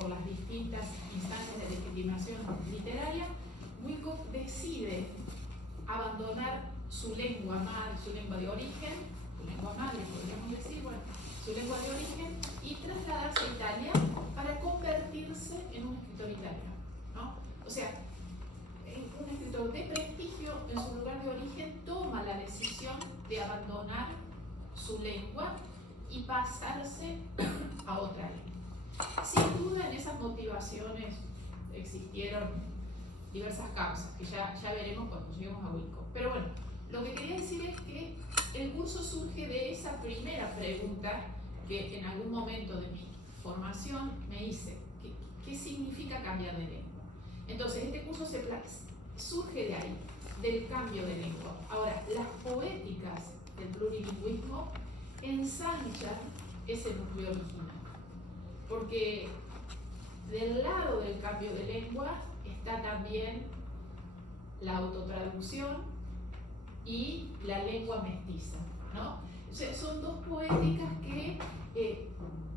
por las distintas instancias de legitimación literaria, Wilcock decide abandonar su lengua madre, su lengua de origen, su lengua madre, podríamos decir, bueno, su lengua de origen, y trasladarse a Italia para convertirse en un escritor italiano, ¿no? O sea, un escritor de prestigio en su lugar de origen toma la decisión de abandonar su lengua y pasarse a otra lengua. Sin duda en esas motivaciones existieron diversas causas, que ya veremos cuando lleguemos a Wilcock. Pero bueno, lo que quería decir es que el curso surge de esa primera pregunta que en algún momento de mi formación me hice. ¿Qué significa cambiar de lengua? Entonces, este curso surge de ahí, del cambio de lengua. Ahora, las poéticas del plurilingüismo ensanchan ese núcleo original, porque del lado del cambio de lengua está también la autotraducción y la lengua mestiza, ¿no? O sea, son dos poéticas que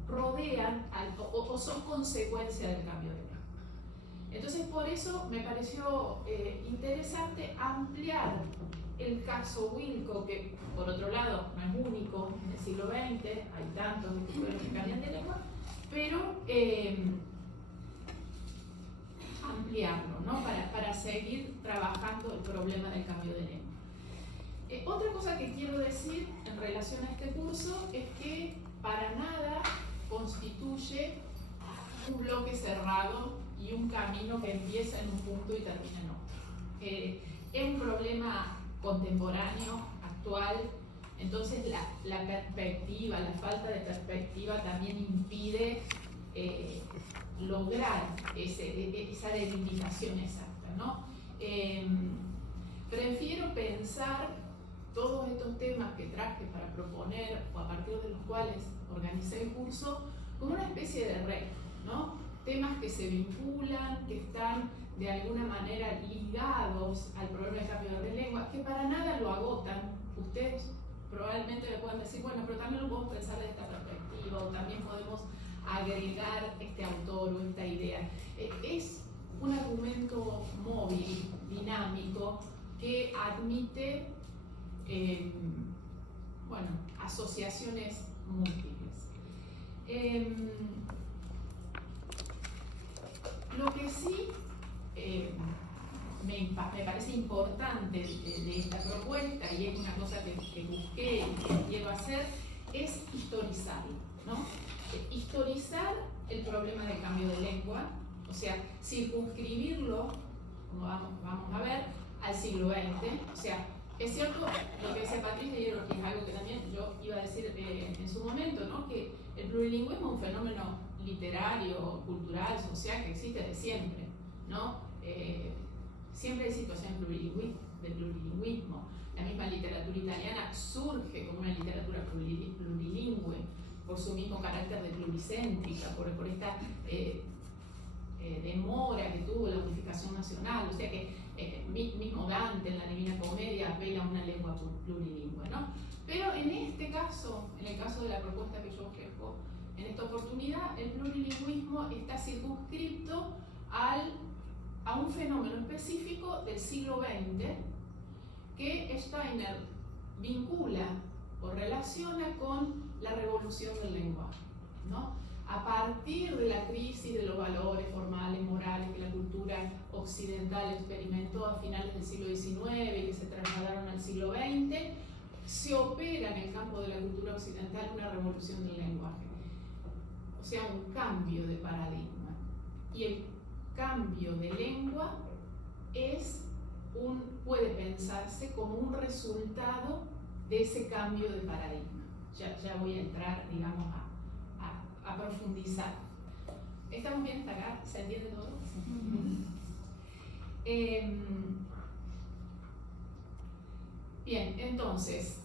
rodean o son consecuencia del cambio de lengua. Entonces, por eso me pareció interesante ampliar el caso Wilcock, que por otro lado no es único en el siglo XX, hay tantos escritores que cambian de lengua, pero ampliarlo, ¿no? Para seguir trabajando el problema del cambio de lengua. Otra cosa que quiero decir en relación a este curso es que para nada constituye un bloque cerrado y un camino que empieza en un punto y termina en otro. Es un problema contemporáneo, actual, entonces la perspectiva, la falta de perspectiva también impide lograr esa delimitación exacta, ¿no? Prefiero pensar todos estos temas que traje para proponer o a partir de los cuales organicé el curso como una especie de red, ¿no? Temas que se vinculan, que están de alguna manera ligados al problema del cambio de lengua, que para nada lo agotan. Ustedes probablemente me puedan decir, bueno, pero también lo podemos pensar desde esta perspectiva, o también podemos agregar este autor o esta idea. Es un argumento móvil, dinámico, que admite asociaciones múltiples. Lo que sí me parece importante de esta propuesta, y es una cosa que busqué y que quiero hacer, es historizarlo, ¿no? Historizar el problema del cambio de lengua, o sea, circunscribirlo, como vamos a ver, al siglo XX. O sea, es cierto lo que dice Patricia, y es algo que también yo iba a decir en su momento, ¿no? Que el plurilingüismo es un fenómeno literario, cultural, social, que existe desde siempre, ¿no? Siempre hay situaciones de plurilingüismo. La misma literatura italiana surge como una literatura plurilingüe por su mismo carácter de pluricéntrica, por esta demora que tuvo la unificación nacional. O sea que mismo Dante en la Divina Comedia apela a una lengua plurilingüe, ¿no? Pero en este caso, en el caso de la propuesta que yo ofrezco en esta oportunidad, el plurilingüismo está circunscripto a un fenómeno específico del siglo XX que Steiner vincula o relaciona con la revolución del lenguaje, ¿no? A partir de la crisis de los valores formales, morales que la cultura occidental experimentó a finales del siglo XIX y que se trasladaron al siglo XX, se opera en el campo de la cultura occidental una revolución del lenguaje, o sea, un cambio de paradigma. Y el cambio de lengua puede pensarse como un resultado de ese cambio de paradigma. Ya voy a entrar, digamos, a profundizar. ¿Estamos bien hasta acá? ¿Se entiende todo? Bien, entonces,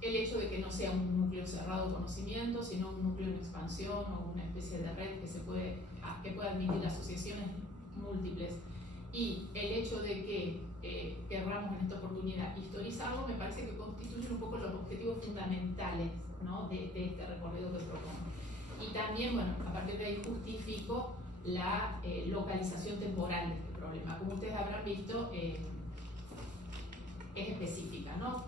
el hecho de que no sea un núcleo cerrado de conocimiento, sino un núcleo en expansión o una especie de red que pueda admitir asociaciones múltiples, y el hecho de que querramos en esta oportunidad historizarlo, me parece que constituyen un poco los objetivos fundamentales, ¿no? de este recorrido que propongo. Y también, bueno, a partir de ahí justifico la localización temporal de este problema. Como ustedes habrán visto, es específica, ¿no?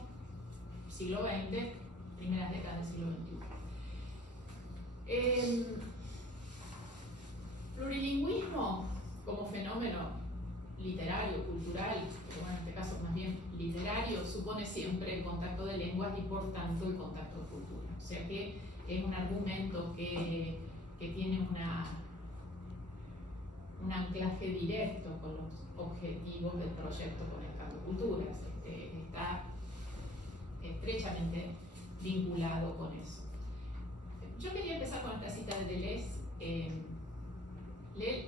Siglo XX, primeras décadas del siglo XXI. Plurilingüismo como fenómeno literario, cultural, pero bueno, en este caso más bien literario, supone siempre el contacto de lenguas y por tanto el contacto de cultura. O sea que es un argumento que tiene un anclaje directo con los objetivos del proyecto Conectando Culturas. Está estrechamente vinculado con eso. Yo quería empezar con esta cita de Deleuze.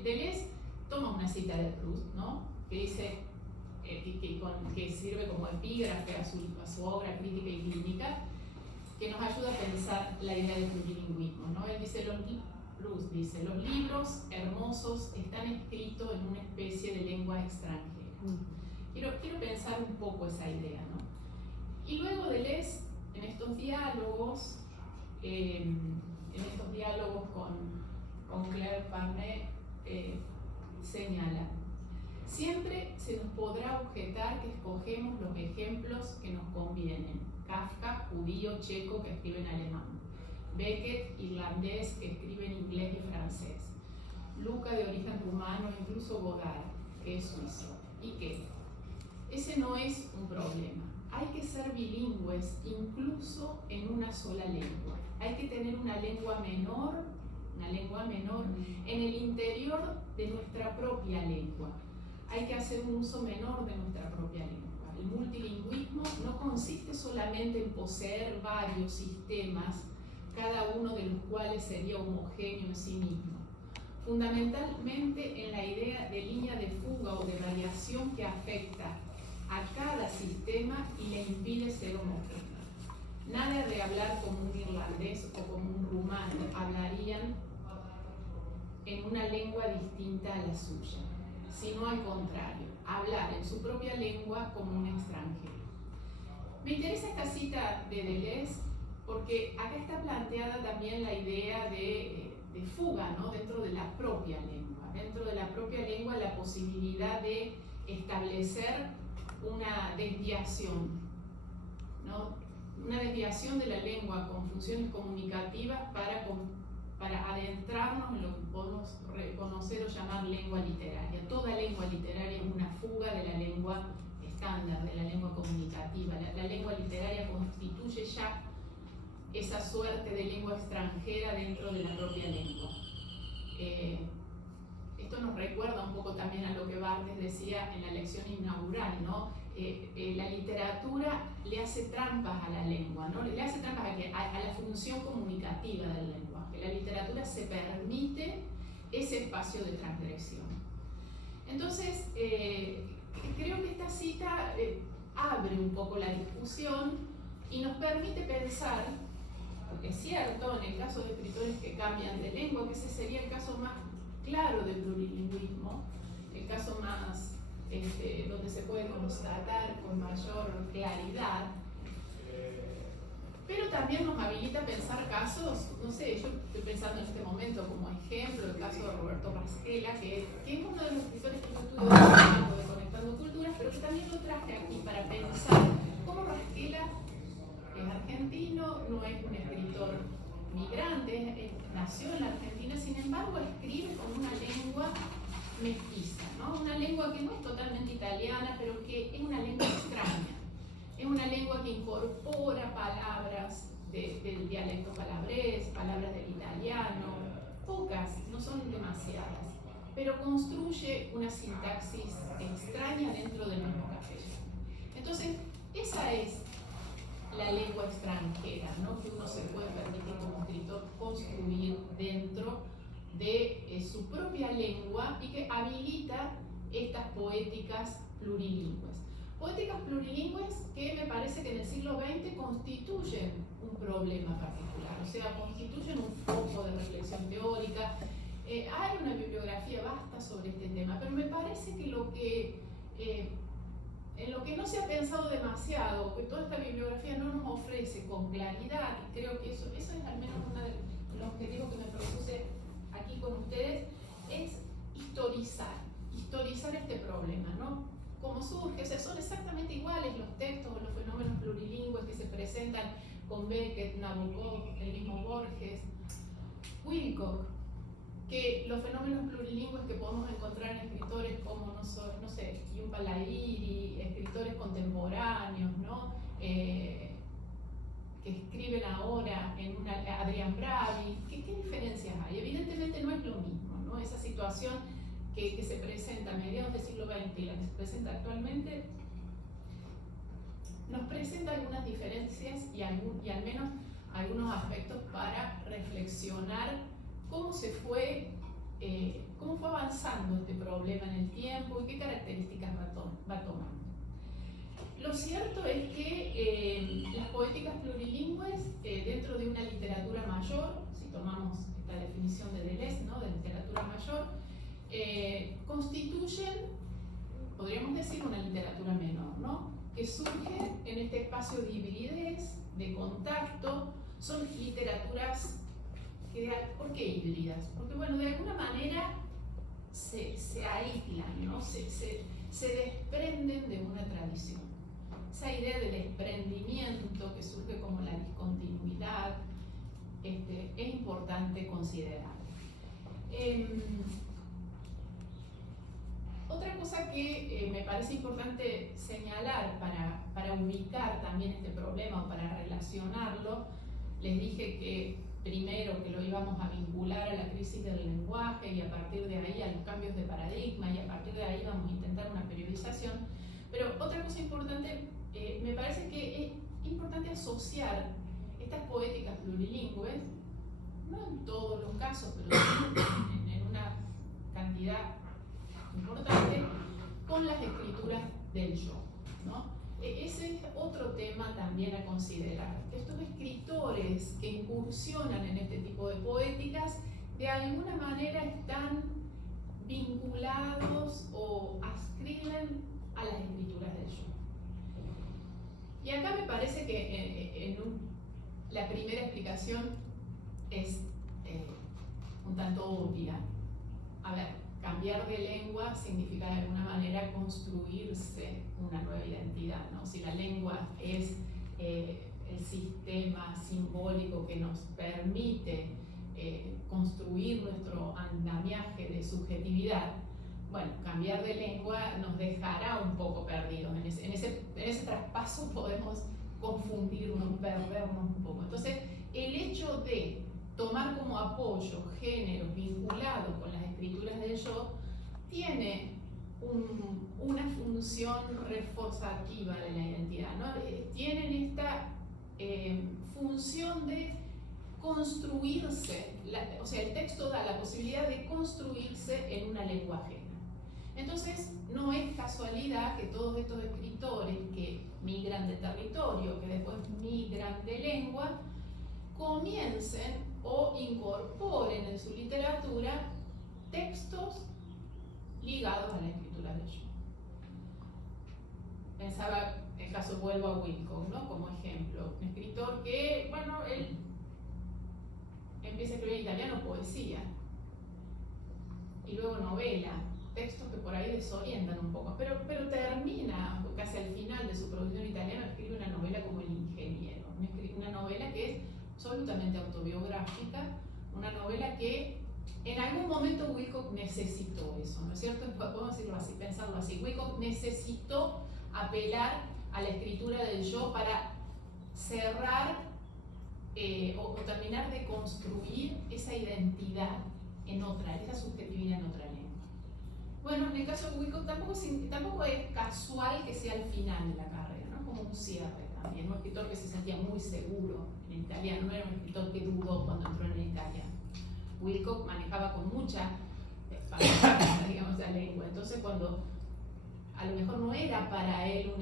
Deleuze toma una cita de Proust, ¿no? Que dice, que sirve como epígrafe a su obra Crítica y Clínica, que nos ayuda a pensar la idea del plurilingüismo, ¿no? Él dice, Proust dice, los libros hermosos están escritos en una especie de lengua extranjera. Quiero pensar un poco esa idea, ¿no? Y luego Deleuze, en estos diálogos con Claire Parnet, señala, siempre se nos podrá objetar que escogemos los ejemplos que nos convienen. Kafka, judío checo que escribe en alemán. Beckett, irlandés que escribe en inglés y francés. Luca, de origen rumano, incluso Godard, que es suizo. ¿Y qué? Ese no es un problema. Hay que ser bilingües incluso en una sola lengua. Hay que tener una lengua menor en el interior de nuestra propia lengua. Hay que hacer un uso menor de nuestra propia lengua. El multilingüismo no consiste solamente en poseer varios sistemas, cada uno de los cuales sería homogéneo en sí mismo. Fundamentalmente en la idea de línea de fuga o de variación que afecta a cada sistema y le impide ser homogéneo. Nada de hablar como un irlandés o como un rumano, hablarían en una lengua distinta a la suya, sino al contrario, hablar en su propia lengua como un extranjero. Me interesa esta cita de Deleuze porque acá está planteada también la idea de fuga, ¿no? Dentro de la propia lengua. Dentro de la propia lengua la posibilidad de establecer una desviación, ¿no? Una desviación de la lengua con funciones comunicativas para adentrarnos en lo que podemos reconocer o llamar lengua literaria. Toda lengua literaria es una fuga de la lengua estándar, de la lengua comunicativa. La lengua literaria constituye ya esa suerte de lengua extranjera dentro de la propia lengua. Esto nos recuerda un poco también a lo que Barthes decía en la lección inaugural, ¿no? La literatura le hace trampas a la lengua, ¿no? Le hace trampas a la función comunicativa del lenguaje. La literatura se permite ese espacio de transgresión. Entonces, creo que esta cita abre un poco la discusión y nos permite pensar, porque es cierto, en el caso de escritores que cambian de lengua, que ese sería el caso más claro del plurilingüismo, el caso más donde se puede constatar con mayor claridad, pero también nos habilita a pensar casos, no sé, yo estoy pensando en este momento como ejemplo el caso de Roberto Rasquela, que es uno de los escritores que yo estudio de Conectando Culturas, pero que también lo traje aquí para pensar cómo Rasquela es argentino, no es un escritor migrante, nació en la Argentina, sin embargo escribe con una lengua mestiza, ¿no? Una lengua que no es totalmente italiana, pero que es una lengua extraña. Es una lengua que incorpora palabras del dialecto calabrés, palabras del italiano, pocas, no son demasiadas, pero construye una sintaxis extraña dentro del mismo castellano. Entonces, esa es la lengua extranjera, ¿no? Que uno se puede permitir como escritor construir dentro de su propia lengua y que habilita estas poéticas plurilingües. Poéticas plurilingües que me parece que en el siglo XX constituyen un problema particular, o sea, constituyen un foco de reflexión teórica. Hay una bibliografía vasta sobre este tema, pero me parece que en lo que no se ha pensado demasiado, que toda esta bibliografía no nos ofrece con claridad, y creo que eso es al menos una de el objetivo que me propuse aquí con ustedes es historizar este problema, ¿no? Cómo surge, o sea, son exactamente iguales los textos o los fenómenos plurilingües que se presentan con Beckett, Nabokov, el mismo Borges, Wilcock, que los fenómenos plurilingües que podemos encontrar en escritores como, no sé, Jhumpa Lahiri, escritores contemporáneos, ¿no? Que escriben ahora en Adrián Bravi, ¿qué diferencias hay? Evidentemente no es lo mismo, ¿no? Esa situación que se presenta a mediados del siglo XX y la que se presenta actualmente nos presenta algunas diferencias y al menos algunos aspectos para reflexionar cómo fue avanzando este problema en el tiempo y qué características va tomando. Lo cierto es que las poéticas plurilingües, dentro de una literatura mayor, si tomamos esta definición de Deleuze, ¿no?, de literatura mayor, constituyen, podríamos decir, una literatura menor, ¿no?, que surge en este espacio de hibridez, de contacto. Son literaturas que, ¿por qué híbridas? Porque, bueno, de alguna manera se aíslan, ¿no? Se desprenden de una tradición. Esa idea del desprendimiento que surge como la discontinuidad es importante considerar. Otra cosa que me parece importante señalar para ubicar también este problema o para relacionarlo, les dije que primero que lo íbamos a vincular a la crisis del lenguaje y a partir de ahí a los cambios de paradigma y a partir de ahí vamos a intentar una periodización. Pero otra cosa importante, me parece que es importante asociar estas poéticas plurilingües, no en todos los casos, pero en una cantidad importante, con las escrituras del yo, ¿no? Ese es otro tema también a considerar. Estos escritores que incursionan en este tipo de poéticas de alguna manera están vinculados o adscriben a las escrituras del yo. Y acá me parece que la primera explicación es un tanto obvia. A ver, cambiar de lengua significa de alguna manera construirse una nueva identidad, ¿no? Si la lengua es el sistema simbólico que nos permite construir nuestro andamiaje de subjetividad, bueno, cambiar de lengua nos dejará un poco perdidos. En ese traspaso podemos confundirnos, perdernos un poco. Entonces, el hecho de tomar como apoyo géneros vinculados con las escrituras del yo tiene una función reforzativa de la identidad, ¿no? Tienen esta función de construirse, o sea, el texto da la posibilidad de construirse en una lengua ajena. Entonces, no es casualidad que todos estos escritores que migran de territorio, que después migran de lengua, comiencen o incorporen en su literatura textos ligados a la escritura del yo. Pensaba, en caso vuelvo a Wilcock, ¿no?, como ejemplo, un escritor que, bueno, él empieza a escribir en italiano poesía y luego novela, textos que por ahí desorientan un poco, pero termina casi al final de su producción italiana, escribe una novela como El ingeniero, una novela que es absolutamente autobiográfica, una novela que en algún momento Wilcock necesitó eso, ¿no es cierto? Podemos decirlo así, pensarlo así. Wilcock necesitó apelar a la escritura del yo para cerrar o terminar de construir esa identidad en otra, esa subjetividad en otra lengua. Bueno, en el caso de Wilcock tampoco es casual que sea el final de la carrera, ¿no? Como un cierre también. Un escritor que se sentía muy seguro en italiano, no era un escritor que dudó cuando entró en el italiano. Wilcock manejaba con mucha expansión, digamos, la lengua. Entonces, cuando a lo mejor no era para él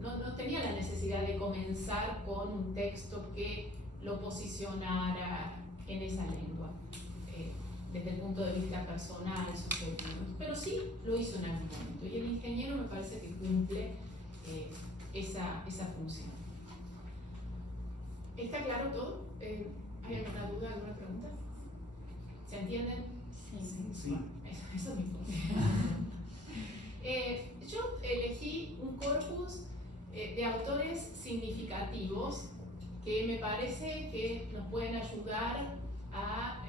no tenía la necesidad de comenzar con un texto que lo posicionara en esa lengua, desde el punto de vista personal, subjetivo. Pero sí lo hizo en algún momento. Y El ingeniero me parece que cumple esa función. ¿Está claro todo? ¿Hay alguna duda, alguna pregunta? ¿Se entienden? Sí. Bueno, eso es mi punto. Yo elegí un corpus de autores significativos que me parece que nos pueden ayudar a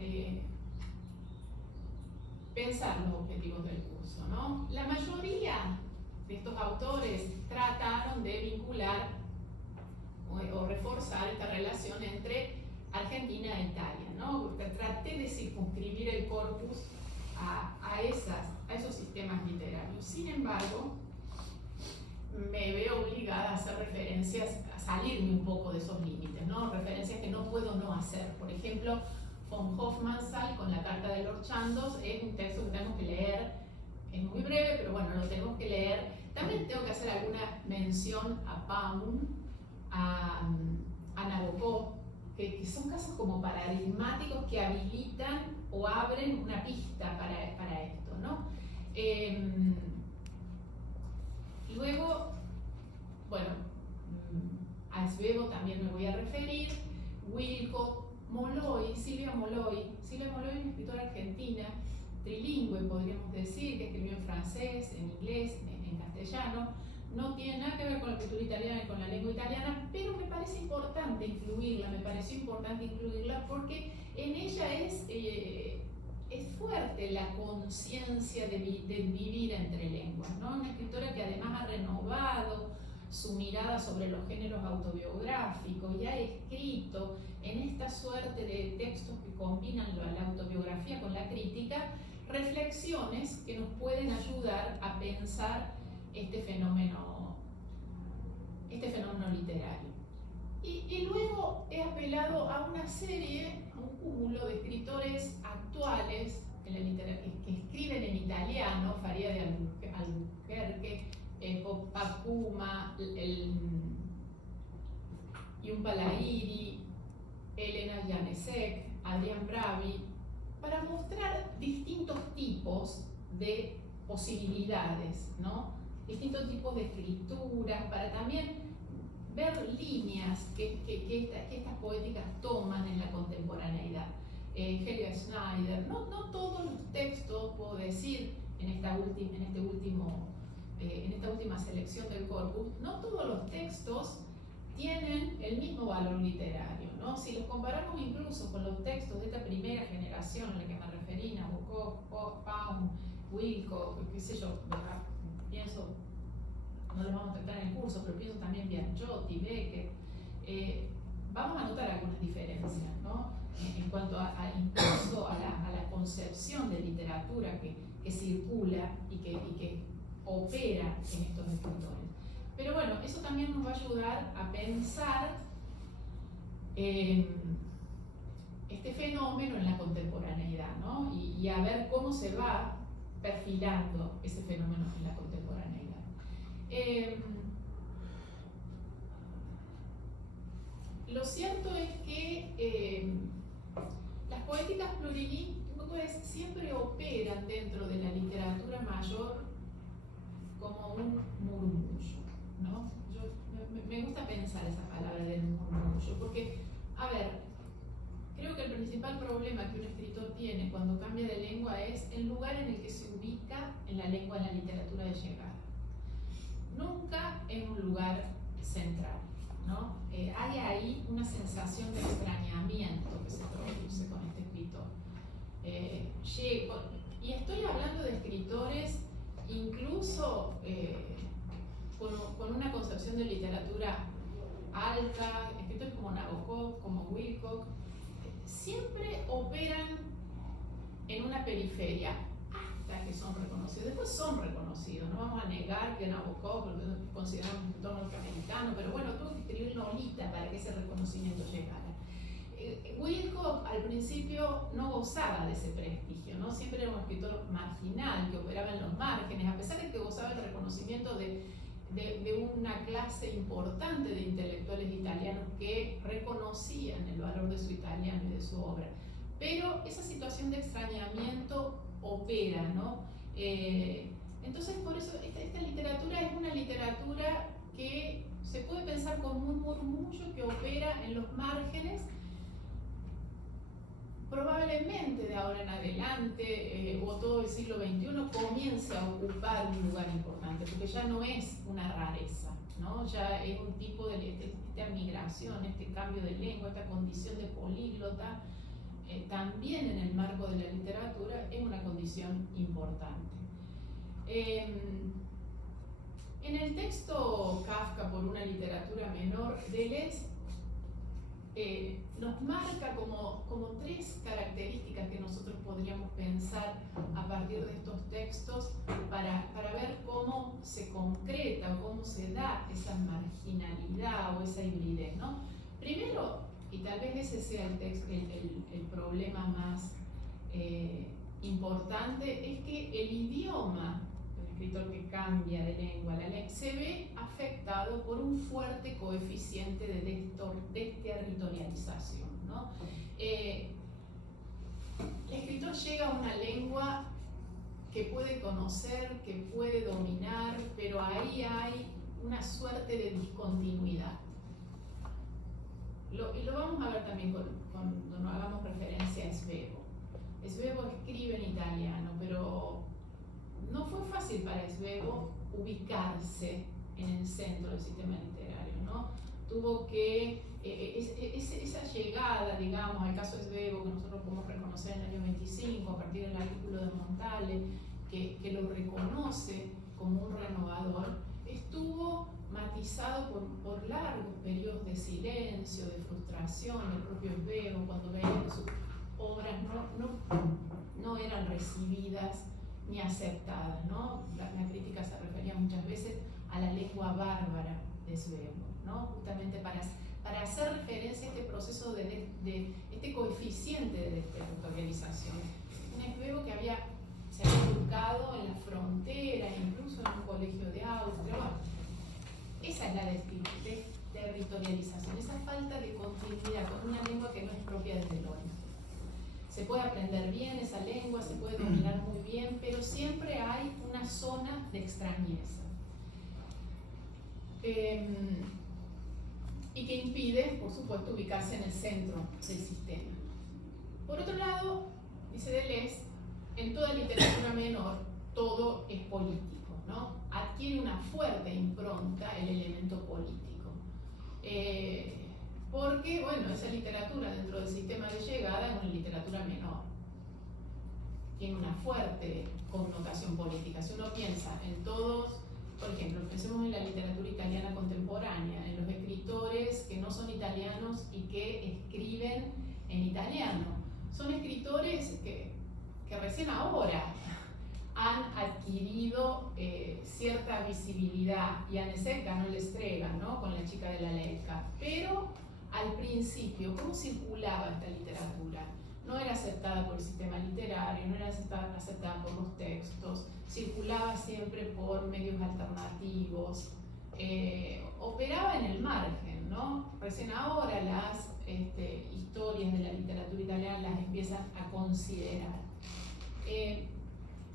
pensar los objetivos del curso, ¿no? La mayoría de estos autores trataron de vincular o reforzar esta relación entre Argentina e Italia, ¿no? Traté de circunscribir el corpus a esos sistemas literarios. Sin embargo, me veo obligada a hacer referencias, a salirme un poco de esos límites, ¿no? Referencias que no puedo no hacer. Por ejemplo, von Hofmannsthal con la Carta de Lord Chandos es un texto que tenemos que leer, es muy breve, pero bueno, lo tenemos que leer. También tengo que hacer alguna mención a Paun, a Nabokov, que son casos como paradigmáticos que habilitan o abren una pista para esto, ¿no? Luego, bueno, a Svevo también me voy a referir, Wilcock, Molloy, Silvia Molloy es una escritora argentina, trilingüe podríamos decir, que escribió en francés, en inglés, en castellano. No tiene nada que ver con la cultura italiana y con la lengua italiana, pero me pareció importante incluirla porque en ella es fuerte la conciencia de vivir entre lenguas, ¿no? Una escritora que además ha renovado su mirada sobre los géneros autobiográficos y ha escrito en esta suerte de textos que combinan la autobiografía con la crítica, reflexiones que nos pueden ayudar a pensar este fenómeno literario. Y luego he apelado a una serie, a un cúmulo de escritores actuales que escriben en italiano, Faria de Albuquerque, Pacuma, Jhumpa Lahiri, Elena Janesek, Adrián Bravi, para mostrar distintos tipos de posibilidades, ¿no? Distintos tipos de escrituras, para también ver líneas que estas poéticas toman en la contemporaneidad. Helga Schneider, no todos los textos, puedo decir, en esta última selección del corpus, no todos los textos tienen el mismo valor literario, ¿no? Si los comparamos incluso con los textos de esta primera generación a la que me referí, Nabokov, Paun, Wilcock, qué sé yo, ¿verdad? Pienso, no los vamos a tratar en el curso, pero pienso también Biagiotti, Beckett, vamos a notar algunas diferencias, ¿no? En cuanto incluso a la concepción de literatura que circula y que opera en estos escritores. Pero bueno, eso también nos va a ayudar a pensar este fenómeno en la contemporaneidad, ¿no? Y a ver cómo se va perfilando ese fenómeno en la contemporaneidad. Lo cierto es que las poéticas plurilingües siempre operan dentro de la literatura mayor como un murmullo, ¿no? Me gusta pensar esa palabra del murmullo, porque, a ver, creo que el principal problema que un escritor tiene cuando cambia de lengua es el lugar en el que se ubica en la lengua, en la literatura de llegada. Nunca en un lugar central, ¿no? Hay ahí una sensación de extrañamiento que se produce con este escritor. Y estoy hablando de escritores incluso con una concepción de literatura alta, escritores como Nabokov, como Wilcock, siempre operan en una periferia hasta que son reconocidos. Después son reconocidos, no vamos a negar que Nabokov lo consideramos un escritor norteamericano, pero bueno, tuvo que escribir Lolita para que ese reconocimiento llegara. Wilcock al principio no gozaba de ese prestigio, ¿no? Siempre era un escritor marginal que operaba en los márgenes, a pesar de que gozaba del reconocimiento de una clase importante de intelectuales italianos que reconocían el valor de su italiano y de su obra. Pero esa situación de extrañamiento opera, ¿no? Entonces, por eso esta literatura es una literatura que se puede pensar como un murmullo que opera en los márgenes, probablemente de ahora en adelante, o todo el siglo XXI, comience a ocupar un lugar importante, porque ya no es una rareza, ¿no? Ya es un tipo de esta migración, este cambio de lengua, esta condición de políglota, también en el marco de la literatura es una condición importante. En el texto Kafka por una literatura menor, Deleuze nos marca como tres características que nosotros podríamos pensar a partir de estos textos para ver cómo se concreta o cómo se da esa marginalidad o esa hibridez, ¿no? Primero, y tal vez ese sea el problema más importante, es que el idioma, el escritor que cambia de lengua a la lengua, se ve afectado por un fuerte coeficiente de desterritorialización, ¿no? El escritor llega a una lengua que puede conocer, que puede dominar, pero ahí hay una suerte de discontinuidad. Y lo vamos a ver también cuando nos hagamos referencia a Svevo. Svevo escribe en italiano, pero no fue fácil para Svevo ubicarse en el centro del sistema literario, ¿no? Tuvo que, esa llegada, digamos, al caso de Svevo, que nosotros podemos reconocer en el año 25, a partir del artículo de Montale, que lo reconoce como un renovador, estuvo matizado por largos periodos de silencio, de frustración del propio Svevo, cuando veía que sus obras no eran recibidas ni aceptadas, ¿no? La crítica se refería muchas veces a la lengua bárbara de Svevo, ¿no? Justamente para hacer referencia a este proceso de este coeficiente de desterritorialización. Un Svevo que se había educado en la frontera, incluso en un colegio de Austria. Bueno, esa es la desterritorialización, esa falta de continuidad con una lengua que no es propia desde el origen. Se puede aprender bien esa lengua, se puede dominar muy bien, pero siempre hay una zona de extrañeza. Y que impide, por supuesto, ubicarse en el centro del sistema. Por otro lado, dice Deleuze, en toda literatura menor todo es político, ¿no? Adquiere una fuerte impronta el elemento político. Porque, bueno, esa literatura dentro del sistema de llegada es una literatura menor. Tiene una fuerte connotación política. Si uno piensa en todos, por ejemplo, pensemos en la literatura italiana contemporánea, en los escritores que no son italianos y que escriben en italiano. Son escritores que recién ahora han adquirido cierta visibilidad, y Anne Secca no les entrega, ¿no? Con La chica de la Lelka, pero al principio, ¿cómo circulaba esta literatura? No era aceptada por el sistema literario, no era aceptada por los textos, circulaba siempre por medios alternativos, operaba en el margen, ¿no? Recién ahora las historias de la literatura italiana las empiezan a considerar.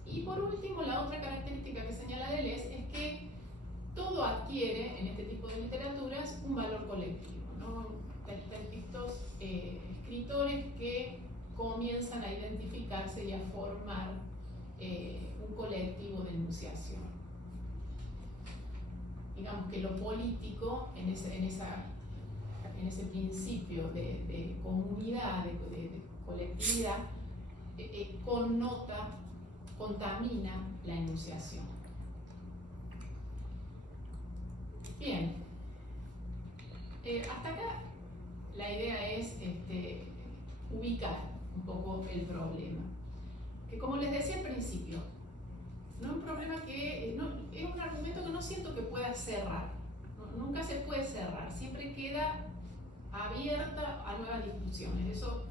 Y por último, la otra característica que señala Deleuze es que todo adquiere en este tipo de literaturas un valor colectivo, ¿no? Estos escritores que comienzan a identificarse y a formar un colectivo de enunciación. Digamos que lo político en ese principio de comunidad, de colectividad, contamina la enunciación. Bien, hasta acá la idea es ubicar un poco el problema, que como les decía al principio, no es un problema que es un argumento que no siento que pueda cerrar, nunca se puede cerrar, siempre queda abierta a nuevas discusiones. Eso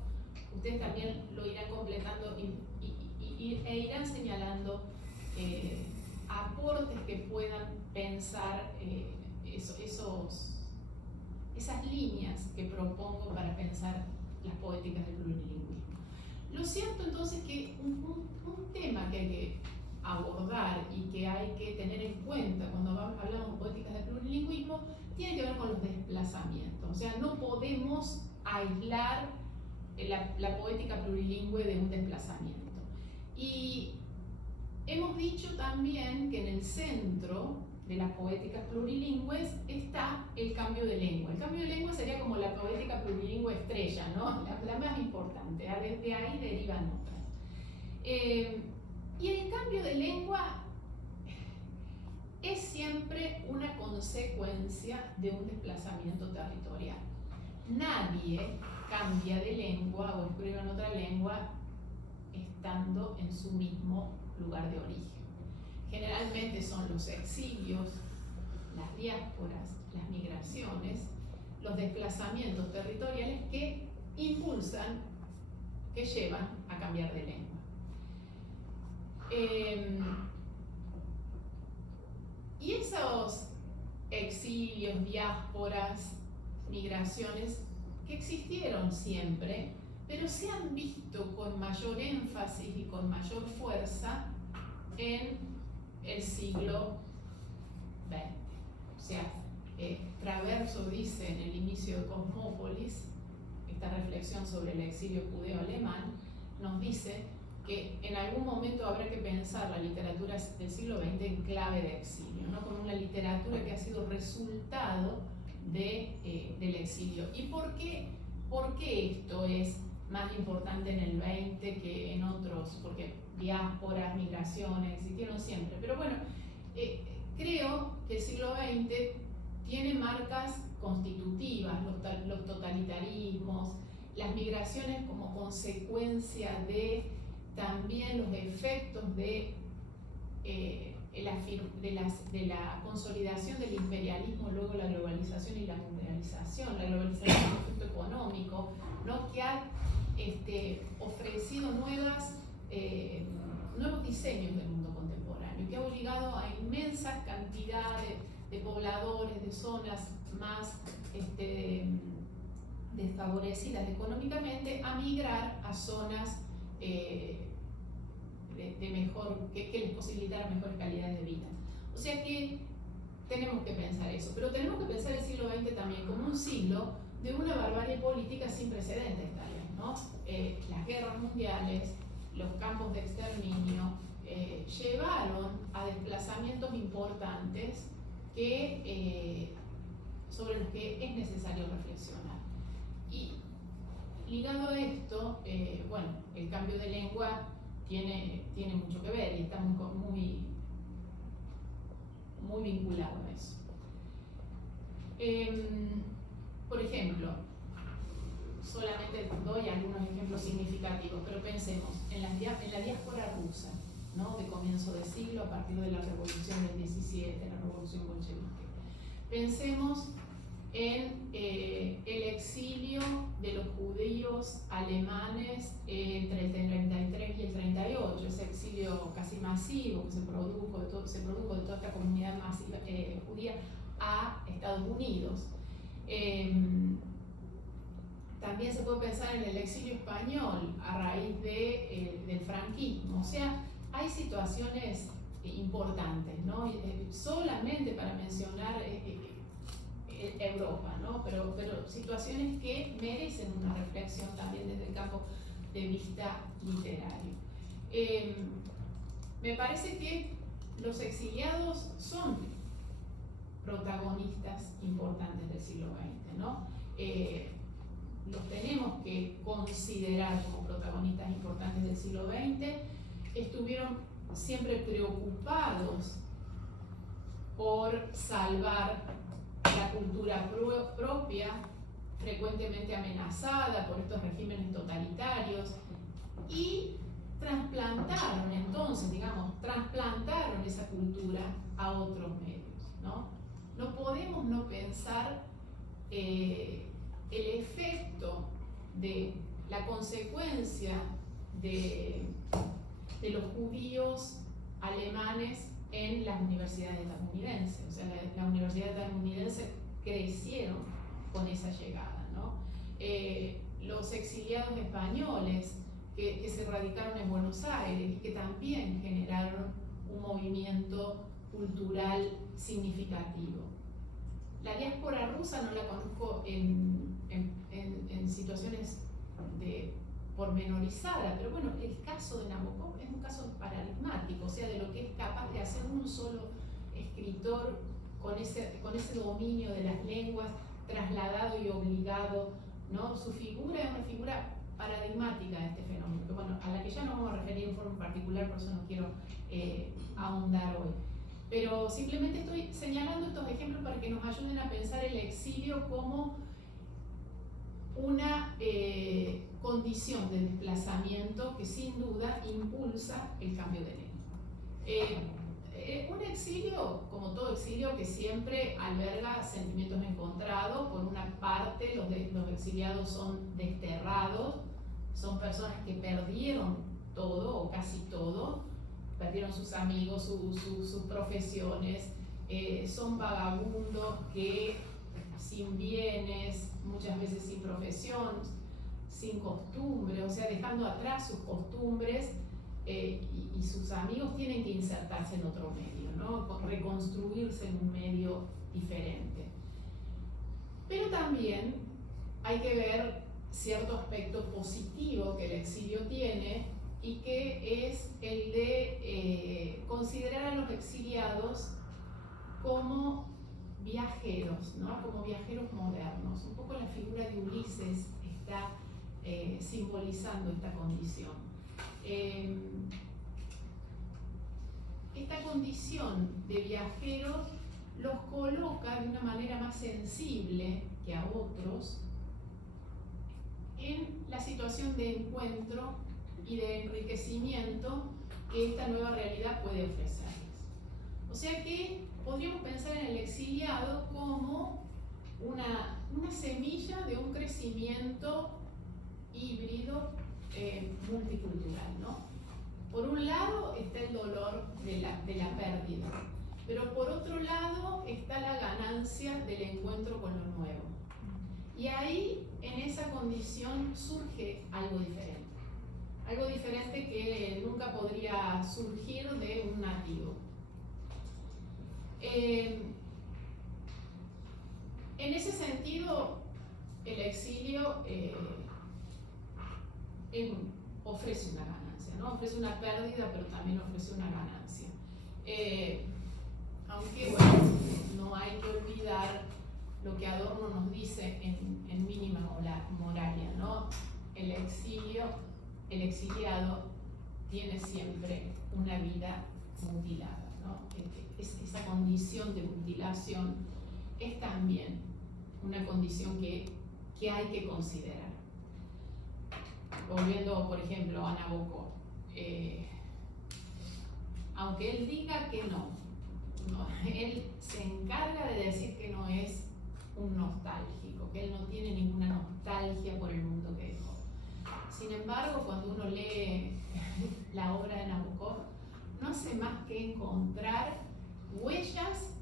ustedes también lo irán completando e irán señalando aportes que puedan pensar esas líneas que propongo para pensar las poéticas del plurilingüismo. Lo cierto entonces es que un tema que hay que abordar y que hay que tener en cuenta cuando hablamos de poéticas del plurilingüismo tiene que ver con los desplazamientos. O sea, no podemos aislar la poética plurilingüe de un desplazamiento. Y hemos dicho también que en el centro de las poéticas plurilingües está el cambio de lengua. El cambio de lengua sería como la poética plurilingüe estrella, ¿no? La más importante, desde ahí derivan otras. Y el cambio de lengua es siempre una consecuencia de un desplazamiento territorial. Nadie cambia de lengua o escribe en otra lengua estando en su mismo lugar de origen. Generalmente son los exilios, las diásporas, las migraciones, los desplazamientos territoriales que impulsan, que llevan a cambiar de lengua. Y esos exilios, diásporas, migraciones que existieron siempre, pero se han visto con mayor énfasis y con mayor fuerza en el siglo XX. O sea, Traverso dice en el inicio de Cosmópolis, esta reflexión sobre el exilio judeo-alemán, nos dice que en algún momento habrá que pensar la literatura del siglo XX en clave de exilio, ¿no? Con una literatura que ha sido resultado del exilio. ¿Y por qué esto es más importante en el 20 que en otros? Porque diásporas, migraciones existieron siempre. Pero bueno, creo que el siglo XX tiene marcas constitutivas, los totalitarismos, las migraciones como consecuencia de también los efectos de la consolidación del imperialismo, luego la globalización y la mundialización. La globalización es un efecto económico, ¿no? Que ha ofrecido nuevos diseños del mundo contemporáneo, que ha obligado a inmensas cantidades de pobladores de zonas más desfavorecidas económicamente a migrar a zonas que les posibilitaran mejores calidades de vida. O sea que tenemos que pensar eso, pero tenemos que pensar el siglo XX también como un siglo de una barbarie política sin precedentes, tal vez, ¿no? Las guerras mundiales, los campos de exterminio llevaron a desplazamientos importantes sobre los que es necesario reflexionar. Y ligado a esto, bueno, el cambio de lengua tiene mucho que ver y está muy vinculado a eso. Por ejemplo, solamente doy algunos ejemplos significativos, pero pensemos en la diáspora rusa, ¿no? De comienzo de siglo, a partir de la Revolución del 17, la Revolución bolchevique. Pensemos en el exilio de los judíos alemanes entre el 33 y el 38, ese exilio casi masivo que se produjo de toda esta comunidad masiva, judía a Estados Unidos. También se puede pensar en el exilio español a raíz del franquismo. O sea, hay situaciones importantes, ¿no? Solamente para mencionar Europa, ¿no? Pero situaciones que merecen una reflexión también desde el campo de vista literario. Me parece que los exiliados son protagonistas importantes del siglo XX, ¿no? Los tenemos que considerar como protagonistas importantes del siglo XX. Estuvieron siempre preocupados por salvar la cultura propia, frecuentemente amenazada por estos regímenes totalitarios, y trasplantaron esa cultura a otros medios, ¿no? No podemos no pensar el efecto de la consecuencia de los judíos alemanes en las universidades estadounidenses. O sea, las universidades estadounidenses crecieron con esa llegada, ¿no? Los exiliados españoles que se radicaron en Buenos Aires y que también generaron un movimiento cultural significativo. La diáspora rusa no la conozco en situaciones pormenorizada, pero bueno, el caso de Nabokov es un caso paradigmático, o sea, de lo que es capaz de hacer un solo escritor con ese dominio de las lenguas, trasladado y obligado, ¿no? Su figura es una figura paradigmática de este fenómeno, que, bueno, a la que ya nos vamos a referir en forma particular, por eso no quiero ahondar hoy. Pero simplemente estoy señalando estos ejemplos para que nos ayuden a pensar el exilio como una condición de desplazamiento que sin duda impulsa el cambio de lengua. Un exilio, como todo exilio, que siempre alberga sentimientos encontrados. Por una parte, los exiliados son desterrados, son personas que perdieron todo o casi todo, perdieron sus amigos, sus profesiones, son vagabundos que sin bienes, muchas veces sin profesión, sin costumbre, o sea, dejando atrás sus costumbres, y sus amigos tienen que insertarse en otro medio, ¿no? Reconstruirse en un medio diferente. Pero también hay que ver cierto aspecto positivo que el exilio tiene, y que es el de considerar a los exiliados como viajeros, ¿no? Como viajeros modernos. Un poco la figura de Ulises está simbolizando esta condición. Esta condición de viajeros los coloca de una manera más sensible que a otros en la situación de encuentro y de enriquecimiento que esta nueva realidad puede ofrecerles. O sea que podríamos pensar en el exiliado como una semilla de un crecimiento híbrido, multicultural, ¿no? Por un lado está el dolor de la pérdida, pero por otro lado está la ganancia del encuentro con lo nuevo. Y ahí, en esa condición, surge algo diferente que nunca podría surgir de un nativo. En ese sentido, el exilio ofrece una ganancia, ¿no? Ofrece una pérdida, pero también ofrece una ganancia. Aunque, bueno, no hay que olvidar lo que Adorno nos dice en Mínima Moralia, ¿no? El exiliado tiene siempre una vida mutilada, ¿no? Esa condición de mutilación es también una condición que hay que considerar. Volviendo, por ejemplo, a Nabokov, aunque él diga que no, él se encarga de decir que no es un nostálgico, que él no tiene ninguna nostalgia por el mundo que dejó. Sin embargo, cuando uno lee la obra de Nabokov, no hace más que encontrar huellas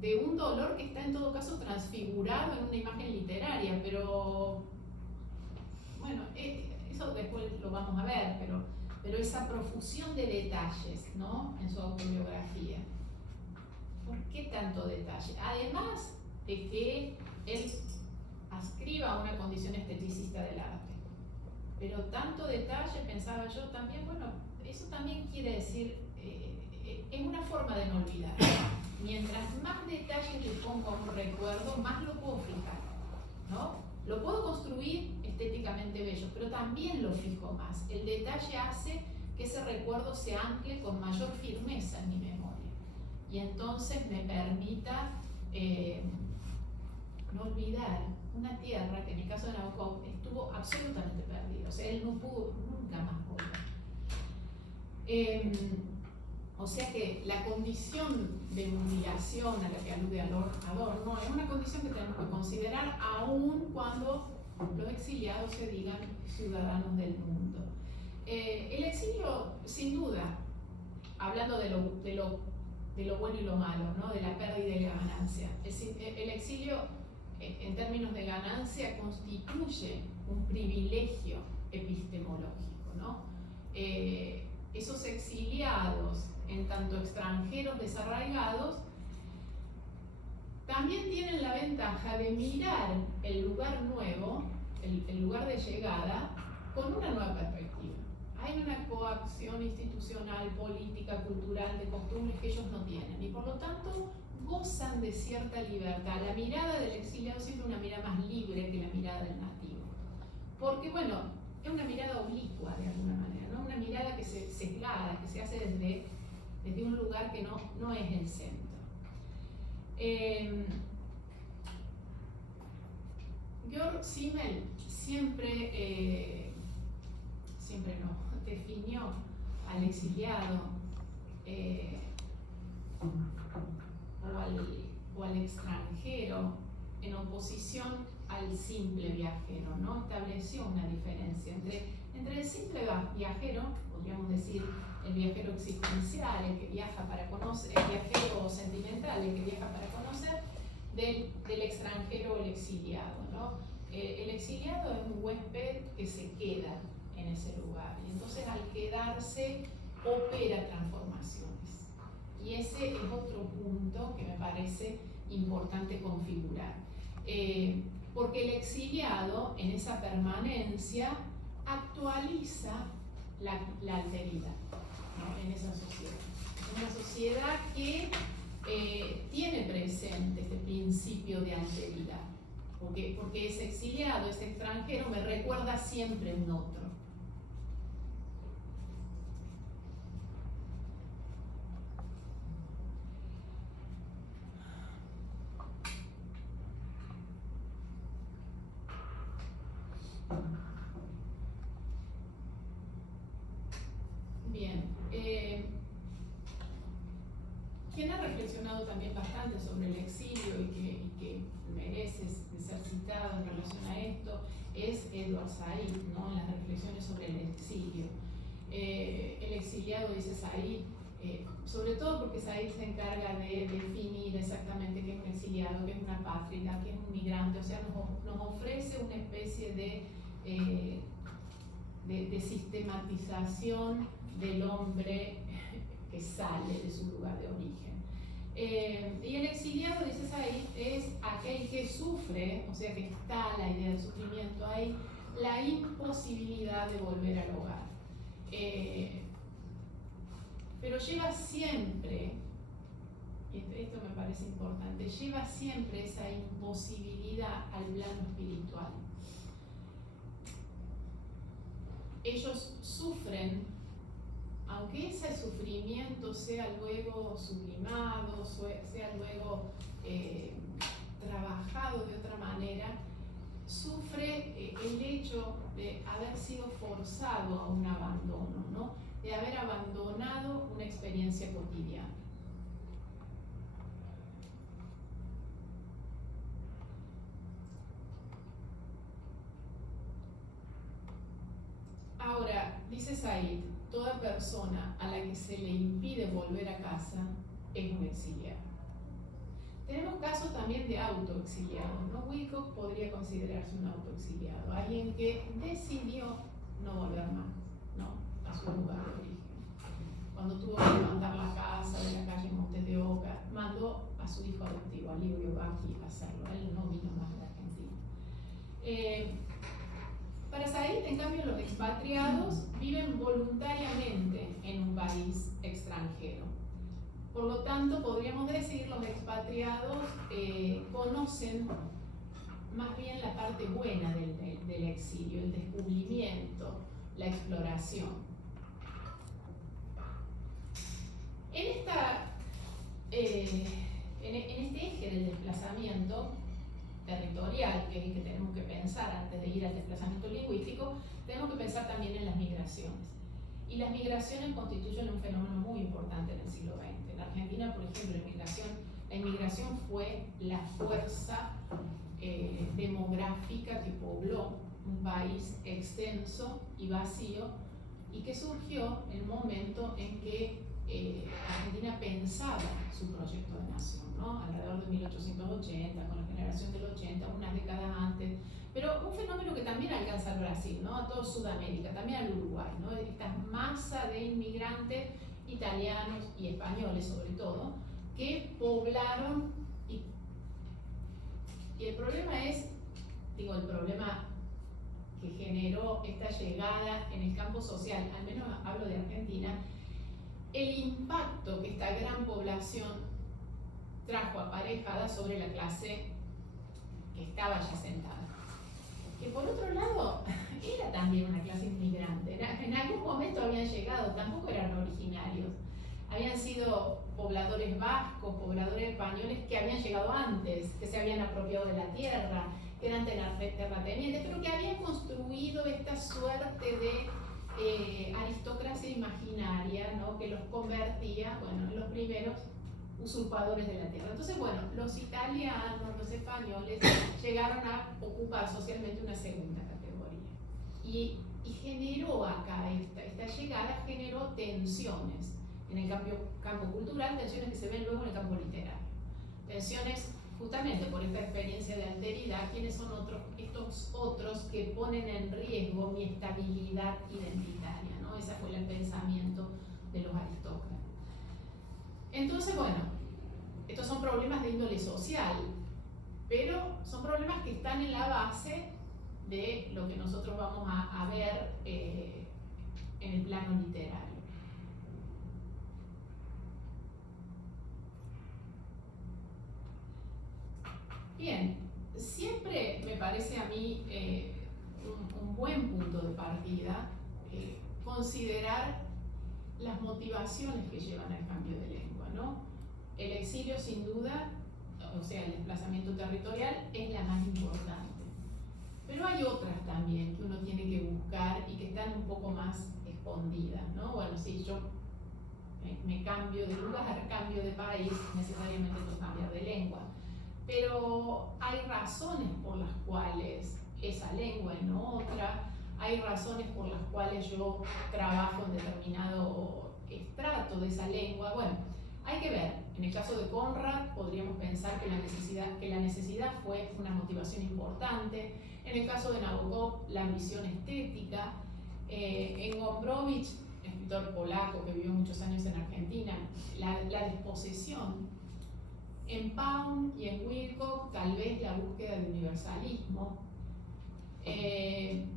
de un dolor que está en todo caso transfigurado en una imagen literaria, pero bueno, eso después lo vamos a ver, pero esa profusión de detalles, ¿no? En su autobiografía. ¿Por qué tanto detalle? Además de que él ascriba una condición esteticista del arte. Pero tanto detalle, pensaba yo también, bueno, eso también quiere decir, es una forma de no olvidar. Mientras más detalles le pongo a un recuerdo, más lo puedo fijar, ¿no? Lo puedo construir estéticamente bello, pero también lo fijo más. El detalle hace que ese recuerdo se ancle con mayor firmeza en mi memoria. Y entonces me permita no olvidar una tierra que en el caso de Nabokov estuvo absolutamente perdida. O sea, él no pudo nunca más volver. O sea que la condición de mutilación a la que alude Adorno es una condición que tenemos que considerar aún cuando los exiliados se digan ciudadanos del mundo. El exilio, sin duda, hablando de lo bueno y lo malo, ¿no? De la pérdida y la ganancia, el exilio, en términos de ganancia, constituye un privilegio epistemológico, ¿no? Esos exiliados, en tanto extranjeros desarraigados, también tienen la ventaja de mirar el lugar nuevo el lugar de llegada con una nueva perspectiva. Hay una coacción institucional, política, cultural, de costumbres que ellos no tienen y por lo tanto gozan de cierta libertad. La mirada del exiliado es siempre una mirada más libre que la mirada del nativo. Porque, bueno, es una mirada oblicua de alguna manera, ¿no? Una mirada que se sesgada, que se hace desde un lugar que no es el centro. Georg Simmel definió al exiliado o al extranjero en oposición al simple viajero, ¿no? Estableció una diferencia entre el simple viajero, podríamos decir el viajero existencial, el que viaja para conocer, el viajero sentimental, el que viaja para conocer, del extranjero o el exiliado, ¿no? El exiliado es un huésped que se queda en ese lugar y entonces al quedarse opera transformaciones. Y ese es otro punto que me parece importante configurar. Porque el exiliado en esa permanencia actualiza la alteridad, ¿no? En esa sociedad. Una sociedad que tiene presente este principio de alteridad. Porque ese exiliado, ese extranjero me recuerda siempre un otro. Bien, quien ha reflexionado también bastante sobre el exilio y que merece ser citado en relación a esto es Edward Said, ¿no? En las reflexiones sobre el exilio. El exiliado, dice Said, sobre todo porque Said se encarga de definir exactamente qué es un exiliado, qué es una apátrida, qué es un migrante, o sea, nos ofrece una especie de sistematización del hombre que sale de su lugar de origen. Y el exiliado, dice Said, es aquel que sufre, o sea que está la idea de sufrimiento ahí, la imposibilidad de volver al hogar. Pero lleva siempre, y esto me parece importante, lleva siempre esa imposibilidad al plano espiritual. Ellos sufren, aunque ese sufrimiento sea luego sublimado, sea luego trabajado de otra manera, sufre el hecho de haber sido forzado a un abandono, ¿no? De haber abandonado una experiencia cotidiana. Ahora, dice Said, toda persona a la que se le impide volver a casa es un exiliado. Tenemos casos también de autoexiliados, ¿no? Wilcock podría considerarse un autoexiliado, alguien que decidió no volver más, ¿no? A su lugar de origen. Cuando tuvo que levantar la casa de la calle Montes de Oca, mandó a su hijo adoptivo, a Livio Bacchi, a hacerlo. Él no vino más a la Argentina. Para Said, en cambio, los expatriados viven voluntariamente en un país extranjero. Por lo tanto, podríamos decir, los expatriados conocen más bien la parte buena del exilio, el descubrimiento, la exploración. En este eje del desplazamiento territorial, que es el que tenemos que pensar antes de ir al desplazamiento lingüístico, tenemos que pensar también en las migraciones. Y las migraciones constituyen un fenómeno muy importante en el siglo XX. En Argentina, por ejemplo, la inmigración fue la fuerza demográfica que pobló un país extenso y vacío y que surgió en el momento en que Argentina pensaba su proyecto de nación, ¿no? Alrededor de 1880, con la generación del 80, unas décadas antes, pero un fenómeno que también alcanza al Brasil, ¿no? A toda Sudamérica, también al Uruguay, ¿no? Esta masa de inmigrantes italianos y españoles sobre todo, que poblaron y el problema es, el problema que generó esta llegada en el campo social, al menos hablo de Argentina, el impacto que esta gran población trajo aparejada sobre la clase que estaba ya sentada. Que por otro lado, era también una clase inmigrante. En algún momento habían llegado, tampoco eran originarios. Habían sido pobladores vascos, pobladores españoles que habían llegado antes, que se habían apropiado de la tierra, que eran terratenientes, pero que habían construido esta suerte de aristocracia imaginaria, ¿no? Que los convertía, bueno, en los primeros usurpadores de la tierra. Entonces, bueno, los italianos, los españoles llegaron a ocupar socialmente una segunda categoría. Y generó acá, esta llegada generó tensiones en el campo cultural, tensiones que se ven luego en el campo literario. Tensiones justamente por esta experiencia de alteridad, ¿quiénes son estos otros que ponen en riesgo mi estabilidad identitaria? ¿No? Ese fue el pensamiento de los aristócratas. Entonces, bueno, estos son problemas de índole social, pero son problemas que están en la base de lo que nosotros vamos a ver en el plano literario. Bien, siempre me parece a mí un buen punto de partida considerar las motivaciones que llevan al cambio de lengua, ¿no? El exilio, sin duda, o sea, el desplazamiento territorial, es la más importante. Pero hay otras también que uno tiene que buscar y que están un poco más escondidas, ¿no? Bueno, si yo me cambio de lugar, cambio de país, necesariamente tengo que cambiar de lengua. Pero hay razones por las cuales esa lengua y no otra, hay razones por las cuales yo trabajo en determinado estrato de esa lengua. Bueno, hay que ver. En el caso de Conrad podríamos pensar que la necesidad fue una motivación importante. En el caso de Nabokov, la ambición estética. En Gombrowicz, escritor polaco que vivió muchos años en Argentina, la disposición. En Pound y en Wilcock, tal vez la búsqueda de universalismo. En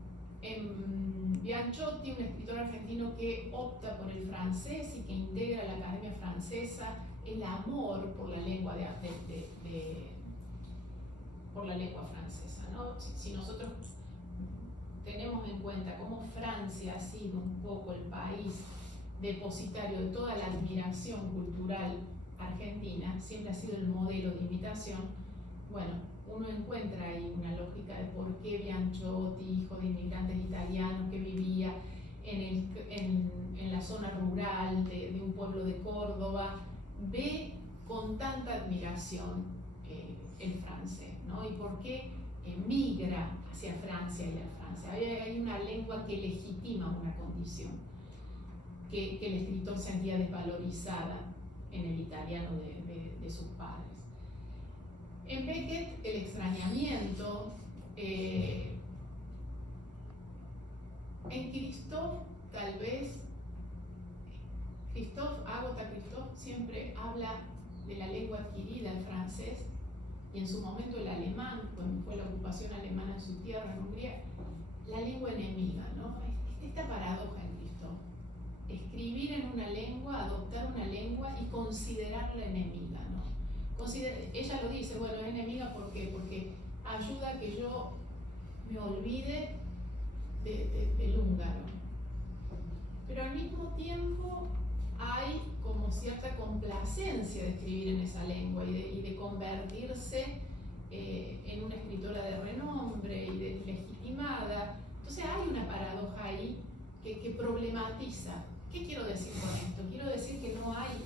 Bianchotti, un escritor argentino que opta por el francés y que integra la Academia Francesa, el amor por la lengua por la lengua francesa, ¿no? Si nosotros tenemos en cuenta cómo Francia ha sido un poco el país depositario de toda la admiración cultural argentina, siempre ha sido el modelo de imitación, bueno, uno encuentra ahí una lógica de por qué Bianchotti, hijo de inmigrantes italianos que vivía en la zona rural de un pueblo de Córdoba, ve con tanta admiración el francés, ¿no? Y por qué emigra hacia Francia y a Francia. Hay una lengua que legitima una condición que el escritor sentía desvalorizada en el italiano de sus padres. En Beckett, el extrañamiento. En Christophe, tal vez, Agatha Christophe siempre habla de la lengua adquirida, el francés, y en su momento el alemán, cuando fue la ocupación alemana en su tierra, en Hungría, la lengua enemiga, ¿no? Esta paradoja en Christophe. Escribir en una lengua, adoptar una lengua y considerarla enemiga, ¿no? Ella lo dice, bueno, es enemiga porque ayuda a que yo me olvide del húngaro. Pero al mismo tiempo hay como cierta complacencia de escribir en esa lengua y de convertirse en una escritora de renombre y de legitimada. Entonces hay una paradoja ahí que problematiza. ¿Qué quiero decir con esto? Quiero decir que no hay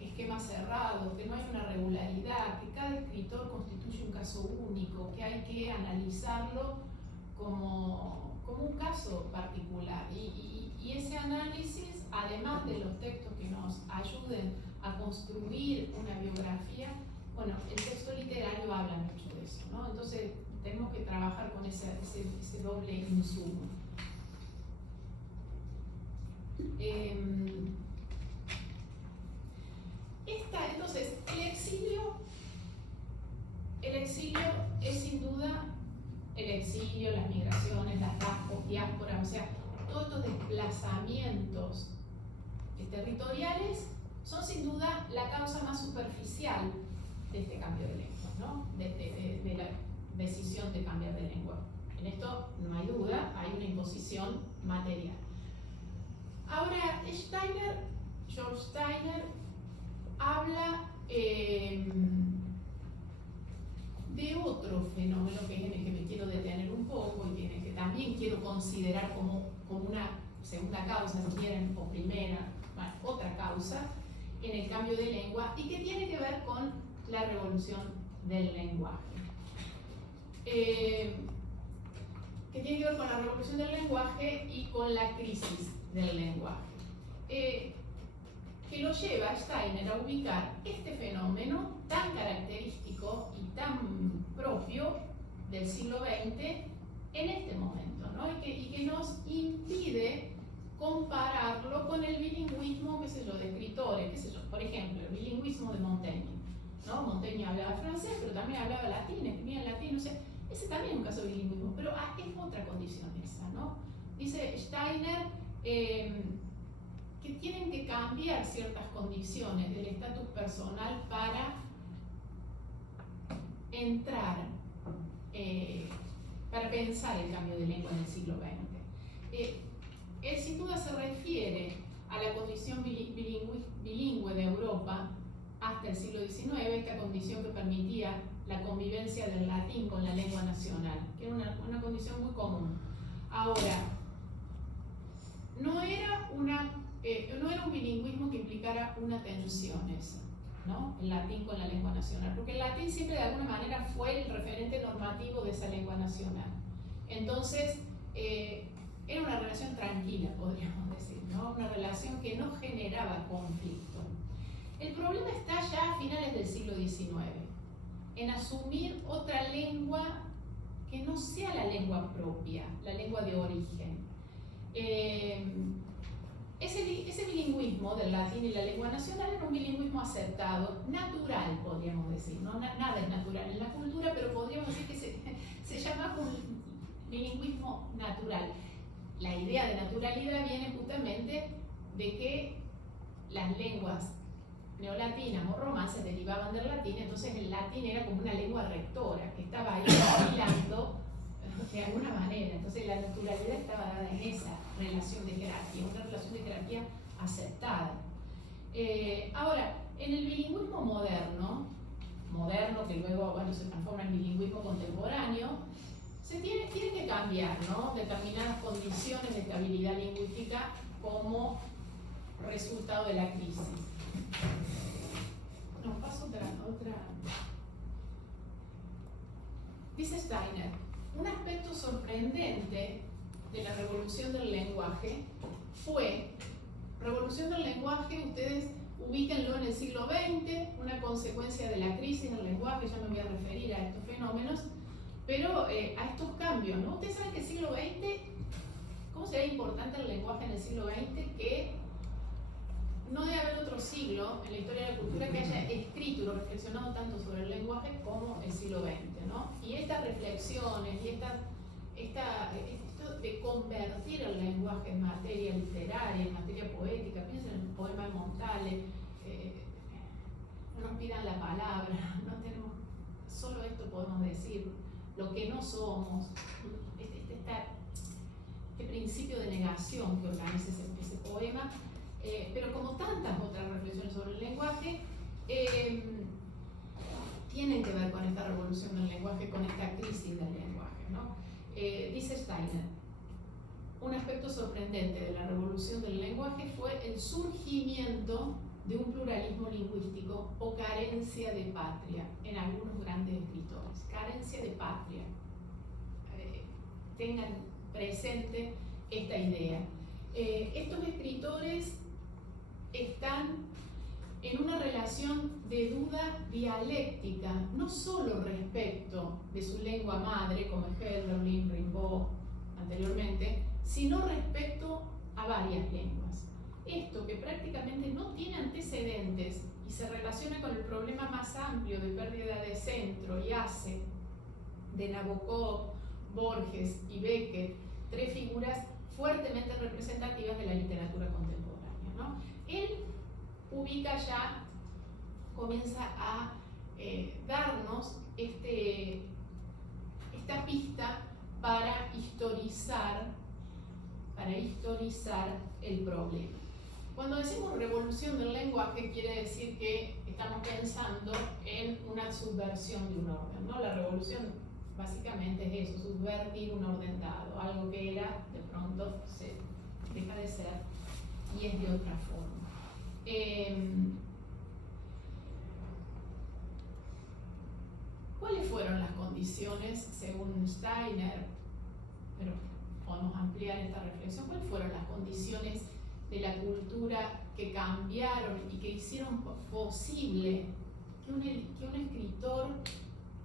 esquemas cerrados, que no hay una regularidad, que cada escritor constituye un caso único, que hay que analizarlo como un caso particular. Y ese análisis, además de los textos que nos ayuden a construir una biografía, bueno, el texto literario habla mucho de eso, ¿no? Entonces tenemos que trabajar con ese doble insumo. Entonces, el exilio es sin duda el exilio exilio, las migraciones, las diásporas, o sea, todos estos desplazamientos territoriales son sin duda la causa más superficial de este cambio de lengua, ¿no? de la decisión de cambiar de lengua. En esto no hay duda, hay una imposición material. Ahora, George Steiner habla de otro fenómeno que es en el que me quiero detener un poco y en el que también quiero considerar como una segunda causa, si quieren, o primera, bueno, otra causa en el cambio de lengua y que tiene que ver con la revolución del lenguaje. Que tiene que ver con la revolución del lenguaje y con la crisis del lenguaje. Que lo lleva a Steiner a ubicar este fenómeno tan característico y tan propio del siglo XX en este momento, ¿no? y que nos impide compararlo con el bilingüismo, qué sé yo, de escritores, qué sé yo, por ejemplo, el bilingüismo de Montaigne, ¿no? Montaigne hablaba francés, pero también hablaba latín, escribía en latín, no sé, ese también es un caso de bilingüismo, pero es otra condición esa, ¿no? Dice Steiner que tienen que cambiar ciertas condiciones del estatus personal para entrar, para pensar el cambio de lengua en el siglo XX. Él sin duda se refiere a la condición bilingüe de Europa hasta el siglo XIX, esta condición que permitía la convivencia del latín con la lengua nacional, que era una condición muy común. Ahora, no era un bilingüismo que implicara una tensión esa, ¿no? El latín con la lengua nacional, porque el latín siempre de alguna manera fue el referente normativo de esa lengua nacional. Entonces, era una relación tranquila, podríamos decir, ¿no? Una relación que no generaba conflicto. El problema está ya a finales del siglo XIX, en asumir otra lengua que no sea la lengua propia, la lengua de origen. Ese bilingüismo del latín y la lengua nacional era un bilingüismo aceptado, natural, podríamos decir, ¿no? Nada es natural en la cultura, pero podríamos decir que se llama un bilingüismo natural. La idea de naturalidad viene justamente de que las lenguas neolatinas o romances derivaban del latín, entonces el latín era como una lengua rectora, que estaba ahí bailando de alguna manera. Entonces la naturalidad estaba dada en esa relación de jerarquía, una relación de jerarquía aceptada. Ahora, en el bilingüismo moderno que luego se transforma en bilingüismo contemporáneo, se tiene que cambiar, ¿no? Determinadas condiciones de estabilidad lingüística como resultado de la crisis. No, paso otra. Dice Steiner, un aspecto sorprendente de la revolución del lenguaje fue, revolución del lenguaje, ustedes ubíquenlo en el siglo XX, una consecuencia de la crisis del lenguaje, ya me voy a referir a estos fenómenos, pero a estos cambios, ¿no? Ustedes saben que el siglo XX, ¿cómo será importante el lenguaje en el siglo XX? Que no debe haber otro siglo en la historia de la cultura que haya escrito y reflexionado tanto sobre el lenguaje como el siglo XX, ¿no? Y estas reflexiones y esto de convertir el lenguaje en materia literaria, en materia poética, piensen en el poema de Montale, no nos pidan la palabra, no tenemos, solo esto podemos decir, lo que no somos, este principio de negación que organiza ese poema. Pero como tantas otras reflexiones sobre el lenguaje, tienen que ver con esta revolución del lenguaje, con esta crisis del lenguaje, ¿no? Dice Steiner, un aspecto sorprendente de la revolución del lenguaje fue el surgimiento de un pluralismo lingüístico o carencia de patria en algunos grandes escritores. Carencia de patria. Tengan presente esta idea. Estos escritores están en una relación de duda dialéctica, no solo respecto de su lengua madre, como Hölderlin, Rimbaud anteriormente, sino respecto a varias lenguas. Esto que prácticamente no tiene antecedentes y se relaciona con el problema más amplio de pérdida de centro y hace de Nabokov Borges y Beckett, tres figuras fuertemente representativas de la literatura contemporánea, ¿no? Él ubica ya, comienza a darnos esta pista para historizar el problema. Cuando decimos revolución del lenguaje, quiere decir que estamos pensando en una subversión de un orden, ¿no? La revolución básicamente es eso, subvertir un orden dado, algo que era, de pronto se deja de ser y es de otra forma. ¿Cuáles fueron las condiciones, según Steiner, pero podemos ampliar esta reflexión, cuáles fueron las condiciones de la cultura que cambiaron y que hicieron posible que un escritor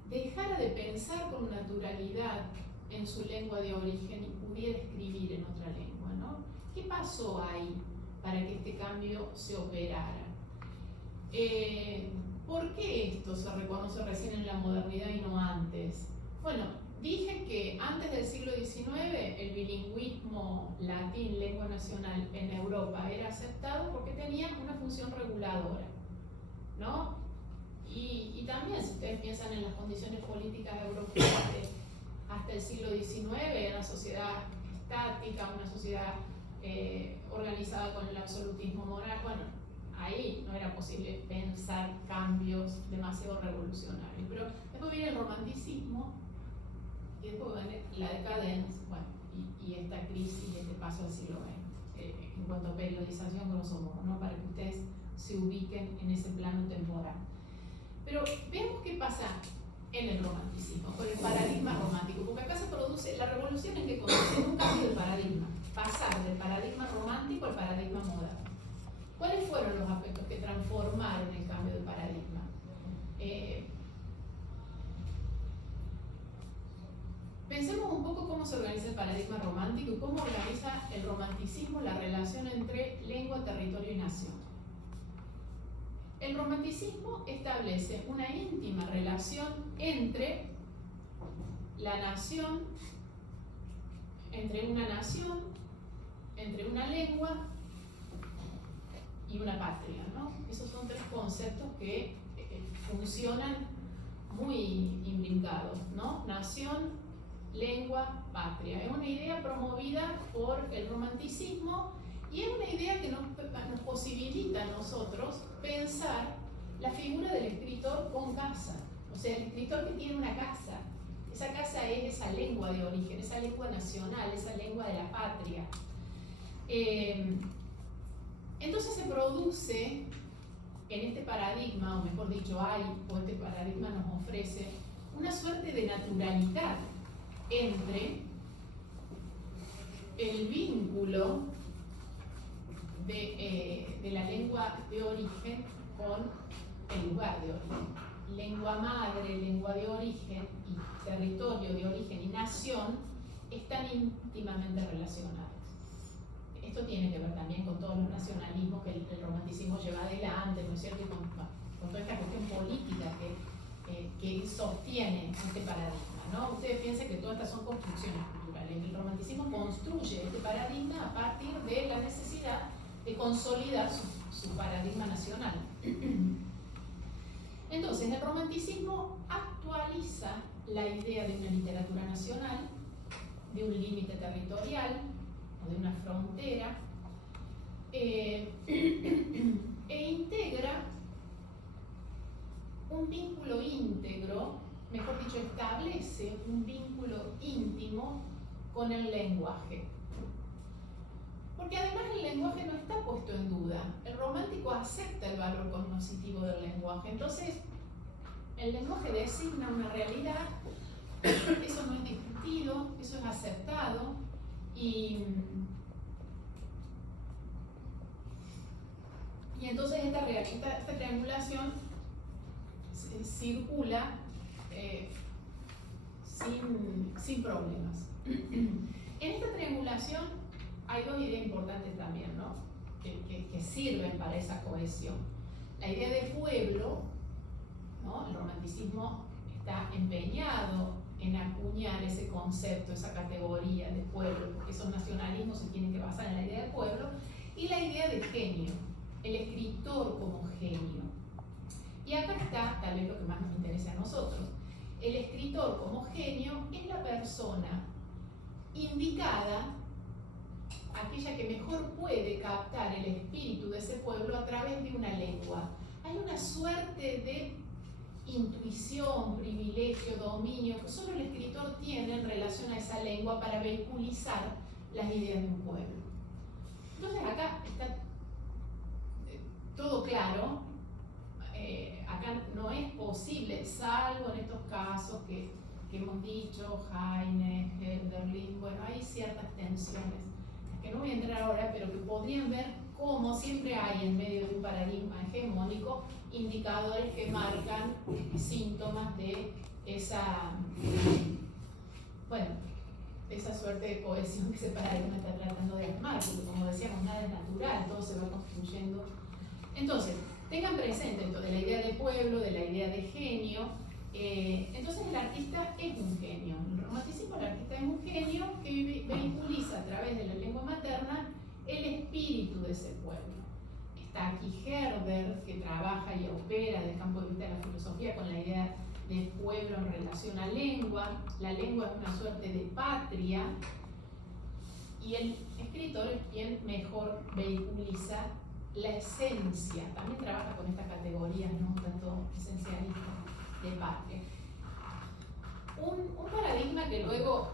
dejara de pensar con naturalidad en su lengua de origen y pudiera escribir en otra lengua, ¿no? ¿Qué pasó ahí para que este cambio se operara? ¿Por qué esto se reconoce recién en la modernidad y no antes? Bueno, dije que antes del siglo XIX el bilingüismo latín, lengua nacional en Europa era aceptado porque tenía una función reguladora, ¿no? Y también, si ustedes piensan en las condiciones políticas europeas hasta el siglo XIX, una sociedad estática, una sociedad organizada con el absolutismo moral, bueno, ahí no era posible pensar cambios demasiado revolucionarios. Pero después viene el romanticismo y después viene la decadencia, bueno, y esta crisis y este paso al siglo XX, en cuanto a periodización grossomodo, ¿no? Para que ustedes se ubiquen en ese plano temporal. Pero veamos qué pasa en el romanticismo, con el paradigma romántico, porque acá se produce la revolución en que consiste en un cambio de paradigma, pasar del paradigma romántico al paradigma moderno. ¿Cuáles fueron los aspectos que transformaron el cambio de paradigma? Pensemos un poco cómo se organiza el paradigma romántico y cómo organiza el romanticismo la relación entre lengua, territorio y nación. El romanticismo establece una íntima relación entre la nación, entre una nación, entre una lengua y una patria, ¿no? Esos son tres conceptos que funcionan muy imbricados, ¿no? Nación, lengua, patria. Es una idea promovida por el romanticismo y es una idea que nos posibilita a nosotros pensar la figura del escritor con casa. O sea, el escritor que tiene una casa. Esa casa es esa lengua de origen, esa lengua nacional, esa lengua de la patria. Entonces se produce en este paradigma, o mejor dicho, este paradigma nos ofrece una suerte de naturalidad entre el vínculo de la lengua de origen con el lugar de origen. Lengua madre, lengua de origen y territorio de origen y nación están íntimamente relacionados. Esto tiene que ver también con todos los nacionalismos que el romanticismo lleva adelante, ¿no es cierto? Y con toda esta cuestión política que sostiene este paradigma, ¿no? Ustedes piensan que todas estas son construcciones culturales. El romanticismo construye este paradigma a partir de la necesidad de consolidar su paradigma nacional. Entonces, el romanticismo actualiza la idea de una literatura nacional, de un límite territorial, de una frontera, e integra un vínculo íntegro, mejor dicho, establece un vínculo íntimo con el lenguaje. Porque además el lenguaje no está puesto en duda. El romántico acepta el valor cognoscitivo del lenguaje. Entonces, el lenguaje designa una realidad, eso no es discutido, eso es aceptado. Y entonces esta triangulación circula sin problemas. En esta triangulación hay dos ideas importantes también, ¿no? que sirven para esa cohesión. La idea de pueblo, ¿no? El romanticismo está empeñado en acuñar ese concepto, esa categoría de pueblo, porque esos nacionalismos se tienen que basar en la idea de pueblo, y la idea de genio, el escritor como genio. Y acá está tal vez lo que más nos interesa a nosotros. El escritor como genio es la persona indicada, aquella que mejor puede captar el espíritu de ese pueblo a través de una lengua. Hay una suerte de intuición, privilegio, dominio que solo el escritor tiene en relación a esa lengua para vehiculizar las ideas de un pueblo. Entonces acá está todo claro. Acá no es posible, salvo en estos casos que hemos dicho, Heine, Hölderlin, bueno, hay ciertas tensiones, que no voy a entrar ahora, pero que podrían ver cómo siempre hay en medio de un paradigma hegemónico indicadores que marcan síntomas de esa, bueno, esa suerte de cohesión que ese paradigma está tratando de armar, porque como decíamos, nada es natural, todo se va construyendo. Entonces, tengan presente esto de la idea de pueblo, de la idea de genio. Entonces el artista es un genio. En el romanticismo el artista es un genio que vehiculiza a través de la lengua materna el espíritu de ese pueblo. Está aquí Herder, que trabaja y opera desde el campo de vista de la filosofía con la idea de pueblo en relación a lengua. La lengua es una suerte de patria y el escritor es quien mejor vehiculiza la esencia. También trabaja con estas categorías, ¿no? Tanto esencialistas de patria. Un paradigma que luego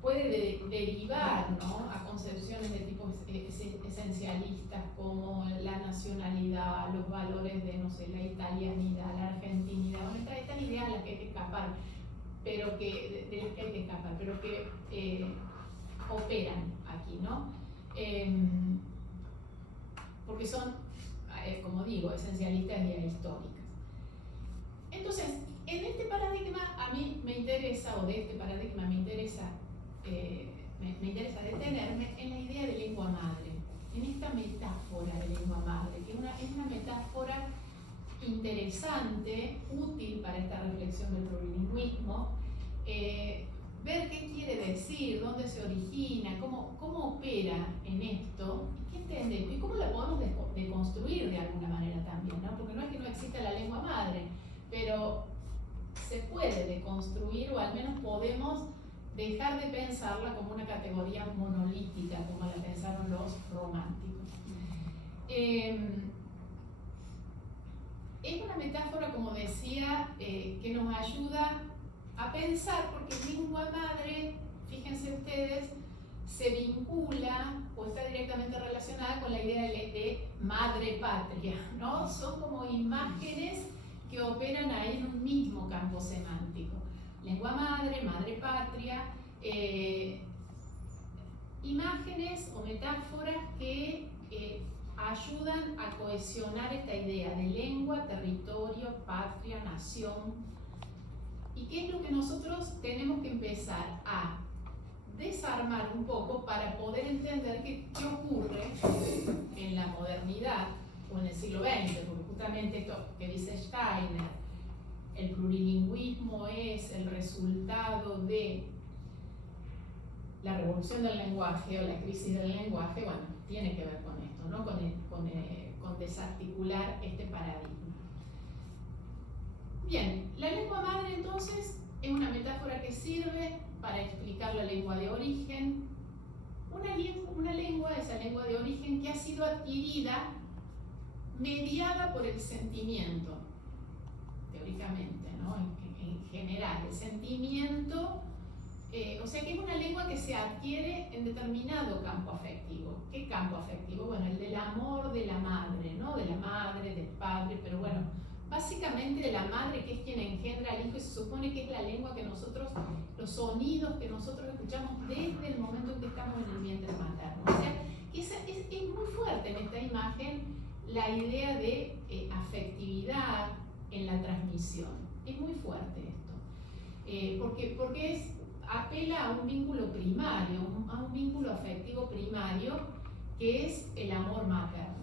puede derivar, ¿no?, a concepciones de tipo esencialistas como la nacionalidad, los valores de, no sé, la italianidad, la argentinidad, bueno, estas ideas a las que hay que escapar, pero que, de las que hay que escapar, pero que operan aquí, ¿no? Porque son, como digo, esencialistas y ahistóricas. Entonces, en este paradigma a mí me interesa, o de este paradigma me interesa detenerme en la idea de lengua madre, en esta metáfora de lengua madre, que es una metáfora interesante, útil para esta reflexión del plurilingüismo, ver qué quiere decir, dónde se origina, cómo opera en esto, qué entendemos y cómo la podemos deconstruir de alguna manera también, ¿no? Porque no es que no exista la lengua madre, pero se puede deconstruir, o al menos podemos dejar de pensarla como una categoría monolítica, como la pensaron los románticos. Es una metáfora, como decía, que nos ayuda a pensar, porque lengua madre, fíjense ustedes, se vincula o está directamente relacionada con la idea de madre patria, ¿no? Son como imágenes que operan ahí en un mismo campo semántico. Lengua madre, madre patria, imágenes o metáforas que ayudan a cohesionar esta idea de lengua, territorio, patria, nación. ¿Y qué es lo que nosotros tenemos que empezar a desarmar un poco para poder entender qué ocurre en la modernidad o en el siglo XX? Porque justamente esto que dice Steiner, el plurilingüismo es el resultado de la revolución del lenguaje o la crisis del lenguaje, bueno, tiene que ver con esto, ¿no? Con desarticular este paradigma. Bien, la lengua madre entonces es una metáfora que sirve para explicar la lengua de origen, una lengua, esa lengua de origen que ha sido adquirida, mediada por el sentimiento, teóricamente, ¿no? En general, el sentimiento, o sea que es una lengua que se adquiere en determinado campo afectivo. ¿Qué campo afectivo? Bueno, el del amor de la madre, ¿no? De la madre, del padre, pero bueno, básicamente de la madre, que es quien engendra al hijo, y se supone que es la lengua que nosotros, los sonidos que nosotros escuchamos desde el momento en que estamos en el vientre materno. O sea, es muy fuerte en esta imagen la idea de afectividad en la transmisión. Es muy fuerte esto. Porque apela a un vínculo primario, a un vínculo afectivo primario, que es el amor materno.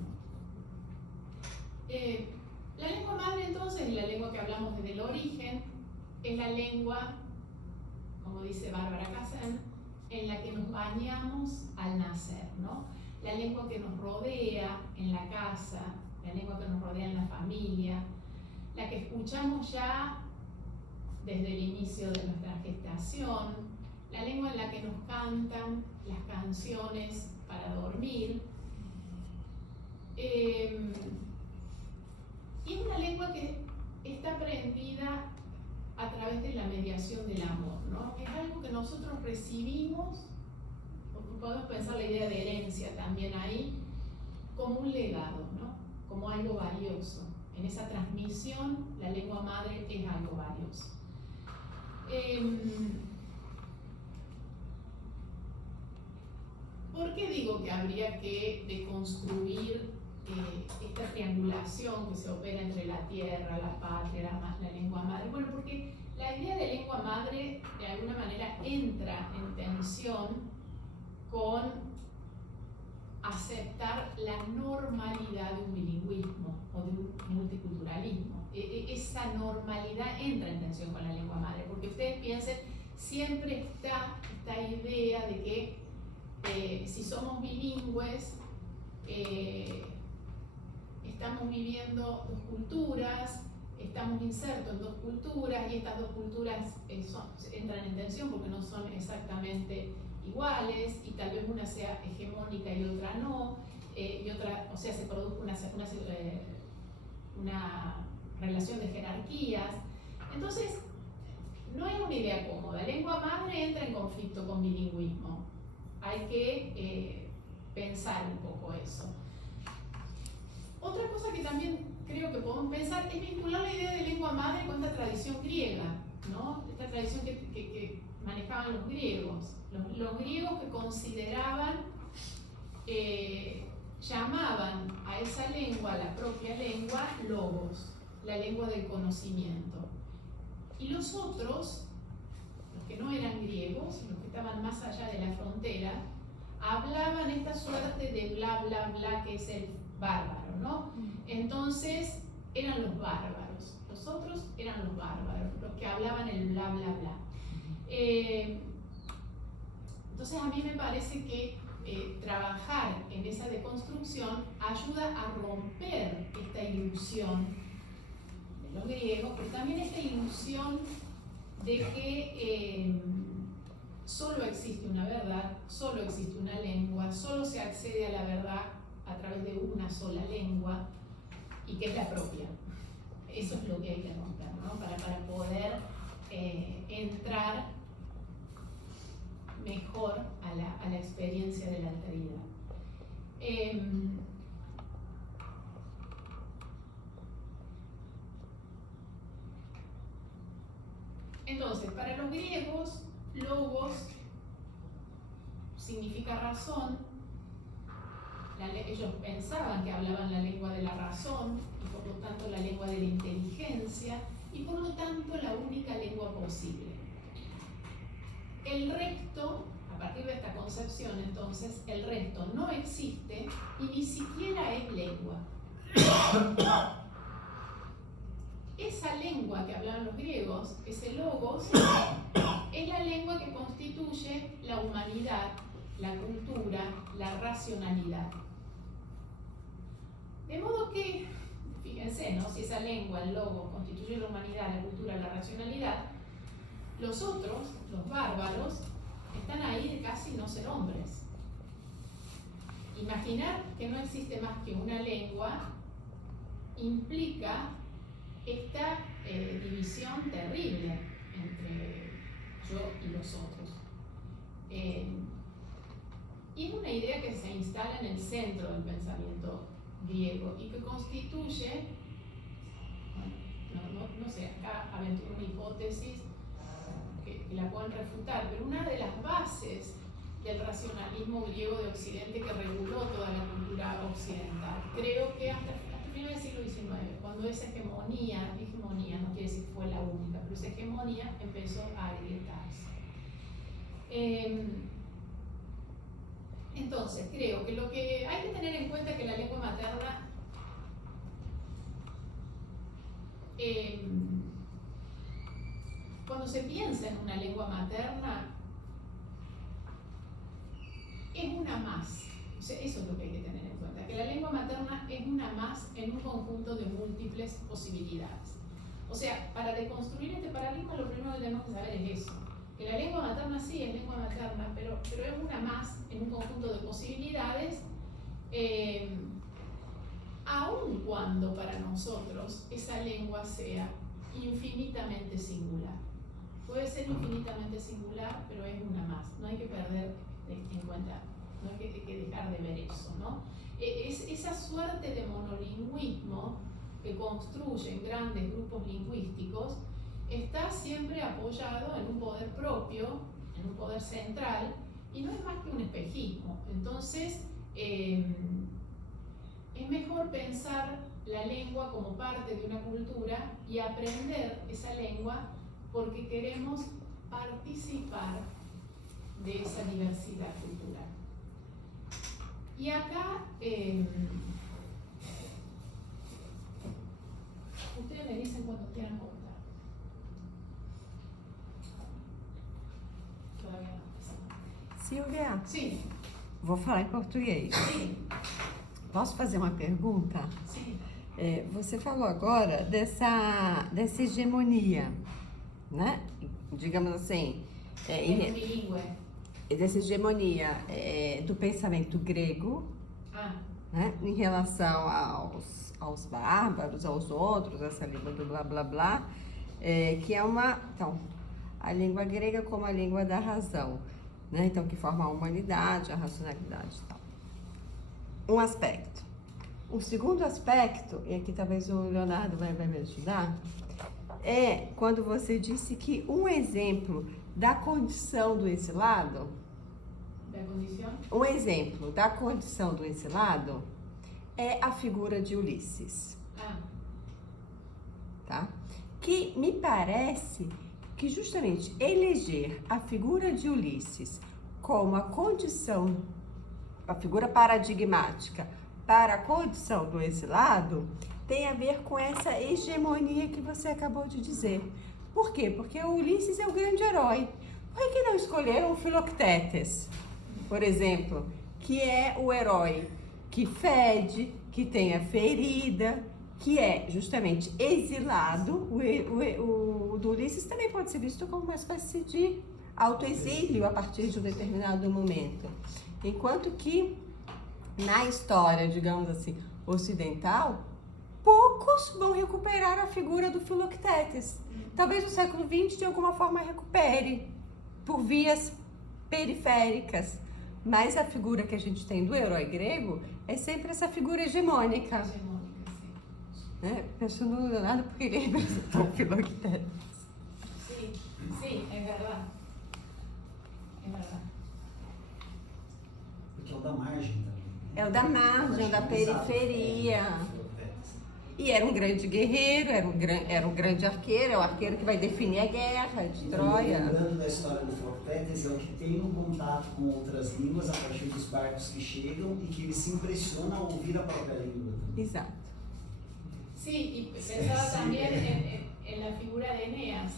La lengua madre, entonces, la lengua que hablamos desde el origen, es la lengua como dice Bárbara Casén, en la que nos bañamos al nacer, ¿no? La lengua que nos rodea en la casa, la lengua que nos rodea en la familia, la que escuchamos ya desde el inicio de nuestra gestación, la lengua en la que nos cantan las canciones para dormir. Y es una lengua que está aprendida a través de la mediación del amor, ¿no? Es algo que nosotros recibimos, podemos pensar la idea de herencia también ahí, como un legado, ¿no? Como algo valioso. En esa transmisión, la lengua madre es algo valioso. ¿Por qué digo que habría que deconstruir esta triangulación que se opera entre la tierra, la patria, la lengua madre? Bueno, porque la idea de lengua madre de alguna manera entra en tensión con aceptar la normalidad de un bilingüismo o de un multiculturalismo. Esa normalidad entra en tensión con la lengua madre, porque ustedes piensen, siempre está esta idea de que si somos bilingües, estamos viviendo dos culturas, estamos insertos en dos culturas y estas dos culturas entran en tensión porque no son exactamente iguales y tal vez una sea hegemónica y otra no, y otra, o sea, se produce una relación de jerarquías. Entonces, no es una idea cómoda. Lengua madre entra en conflicto con bilingüismo. Hay que pensar un poco eso. Otra cosa que también creo que podemos pensar es vincular la idea de lengua madre con esta tradición griega, ¿no? Esta tradición que manejaban los griegos. Los griegos que consideraban, llamaban a esa lengua, la propia lengua, logos, la lengua del conocimiento. Y los otros, los que no eran griegos, los que estaban más allá de la frontera, hablaban esta suerte de bla, bla, bla, que es el bárbaro, ¿no? Entonces, eran los bárbaros. Los otros eran los bárbaros, los que hablaban el bla, bla, bla. Entonces, a mí me parece que trabajar en esa deconstrucción ayuda a romper esta ilusión de los griegos, pero también esta ilusión de que solo existe una verdad, solo existe una lengua, solo se accede a la verdad a través de una sola lengua y que es la propia. Eso es lo que hay que romper, ¿no? Para poder entrar mejor a la experiencia de la alteridad. Entonces, para los griegos, logos significa razón. Ellos pensaban que hablaban la lengua de la razón y por lo tanto la lengua de la inteligencia y por lo tanto la única lengua posible. El resto, a partir de esta concepción, entonces, el resto no existe y ni siquiera es lengua. Esa lengua que hablaban los griegos, ese logos, es la lengua que constituye la humanidad, la cultura, la racionalidad. De modo que, fíjense, ¿no? Si esa lengua, el logos, constituye la humanidad, la cultura, la racionalidad, los otros, los bárbaros, están ahí de casi no ser hombres. Imaginar que no existe más que una lengua implica esta división terrible entre yo y los otros. Y es una idea que se instala en el centro del pensamiento griego y que constituye, bueno, no sé, acá aventuro una hipótesis que la pueden refutar, pero una de las bases del racionalismo griego de Occidente que reguló toda la cultura occidental. Creo que hasta final del siglo XIX, cuando esa hegemonía no quiere decir que fue la única, pero esa hegemonía empezó a agrietarse. Entonces, creo que lo que hay que tener en cuenta es que la lengua materna cuando se piensa en una lengua materna, es una más. O sea, eso es lo que hay que tener en cuenta, que la lengua materna es una más en un conjunto de múltiples posibilidades. O sea, para deconstruir este paradigma, lo primero que tenemos que saber es eso, que la lengua materna sí es lengua materna, pero es una más en un conjunto de posibilidades, aun cuando para nosotros esa lengua sea infinitamente singular. Puede ser infinitamente singular, pero es una más. No hay que perder en cuenta, no hay que dejar de ver eso, ¿no? Es esa suerte de monolingüismo que construyen grandes grupos lingüísticos está siempre apoyado en un poder propio, en un poder central, y no es más que un espejismo. Entonces, es mejor pensar la lengua como parte de una cultura y aprender esa lengua porque queremos participar de esa diversidad cultural. Y acá, ustedes me dicen cuando quieran cortar. Todavía no. Silvia, Sim. vou falar em português. Sim. Posso fazer uma pergunta? Sim. Você falou agora dessa hegemonia, né? Digamos assim, Bilíngue. dessa hegemonia do pensamento grego, né? Em relação aos bárbaros, aos outros, essa língua do blá blá blá, que é então, a língua grega como a língua da razão, né? Então, que forma a humanidade, a racionalidade e tal. Um aspecto. Um segundo aspecto, e aqui talvez o Leonardo vai me ajudar, é quando você disse que um exemplo da condição do exilado, um exemplo da condição do exilado é a figura de Ulisses. Tá? Que me parece que justamente eleger a figura de Ulisses como a condição, a figura paradigmática para a condição do exilado, tem a ver com essa hegemonia que você acabou de dizer. Por quê? Porque o Ulisses é o grande herói. Por que não escolheram o Filoctetes, por exemplo, que é o herói que fede, que tem a ferida, que é justamente exilado? O do Ulisses também pode ser visto como uma espécie de autoexílio a partir de um determinado momento. Enquanto que na história, digamos assim, ocidental, poucos vão recuperar a figura do Filoctetes. Talvez no século XX, de alguma forma, recupere por vias periféricas. Mas a figura que a gente tem do herói grego é sempre essa figura hegemônica. Né? Penso no Leonardo porque ele representou o Filoctetes. Sim, sim, é verdade. É verdade. Porque é o da margem também. É o da margem, da periferia. E era um grande guerreiro, era um grande arqueiro, é o arqueiro que vai definir a guerra de Troia. Lembrando da história do Filoctetes, é o que tem um contato com outras línguas a partir dos barcos que chegam e que ele se impressiona ao ouvir a própria língua. Exato. Sí, y pensaba también en la figura de Eneas,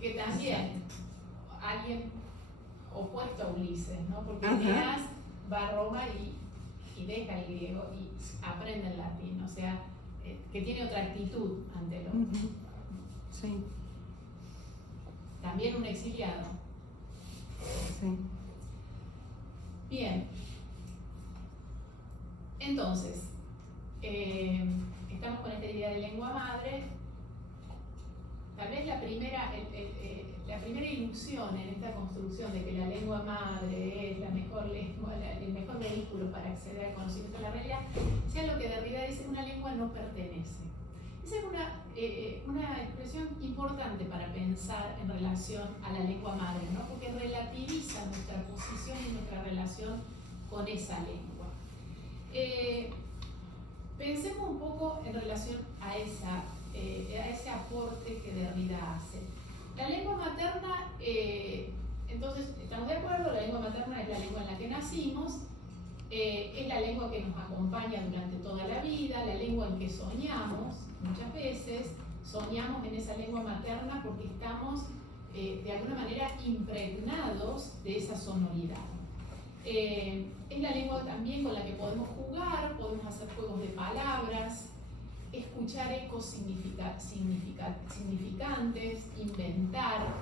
que también alguien opuesto a Ulises, ¿no? Porque Eneas va a Roma y deja el griego y aprende el latín, o sea, que tiene otra actitud ante lo otro. Sí. También un exiliado. Sí. Bien. Entonces, estamos con esta idea de lengua madre. Tal vez la primera ilusión en esta construcción de que la lengua madre es la mejor lengua, el mejor vehículo para acceder al conocimiento de la realidad, sea lo que Derrida dice, una lengua no pertenece. Esa es una expresión importante para pensar en relación a la lengua madre, ¿no? Porque relativiza nuestra posición y nuestra relación con esa lengua. Pensemos un poco en relación a ese aporte que Derrida hace. La lengua materna, entonces, estamos de acuerdo, la lengua materna es la lengua en la que nacimos, es la lengua que nos acompaña durante toda la vida, la lengua en que soñamos muchas veces, soñamos en esa lengua materna porque estamos de alguna manera impregnados de esa sonoridad. Es la lengua también con la que podemos jugar, podemos hacer juegos de palabras, escuchar ecos significantes, inventar.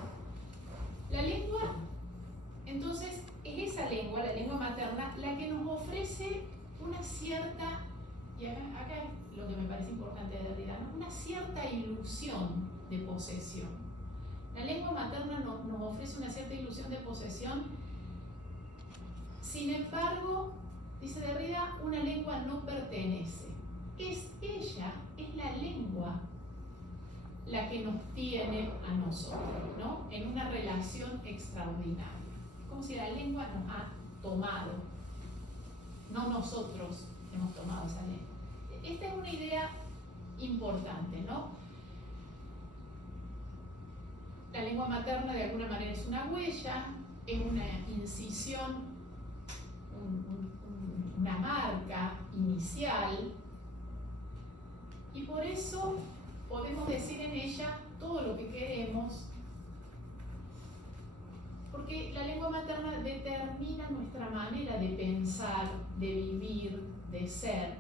La lengua, entonces, es esa lengua, la lengua materna, la que nos ofrece una cierta, y acá es lo que me parece importante de Derrida, ¿no? Una cierta ilusión de posesión. La lengua materna nos ofrece una cierta ilusión de posesión. Sin embargo, dice Derrida, una lengua no pertenece. Es ella, es la lengua la que nos tiene a nosotros, ¿no? En una relación extraordinaria. Como si la lengua nos ha tomado, no nosotros hemos tomado esa lengua. Esta es una idea importante, ¿no? La lengua materna de alguna manera es una huella, es una incisión, una marca inicial, y por eso podemos decir en ella todo lo que queremos, porque la lengua materna determina nuestra manera de pensar, de vivir, de ser.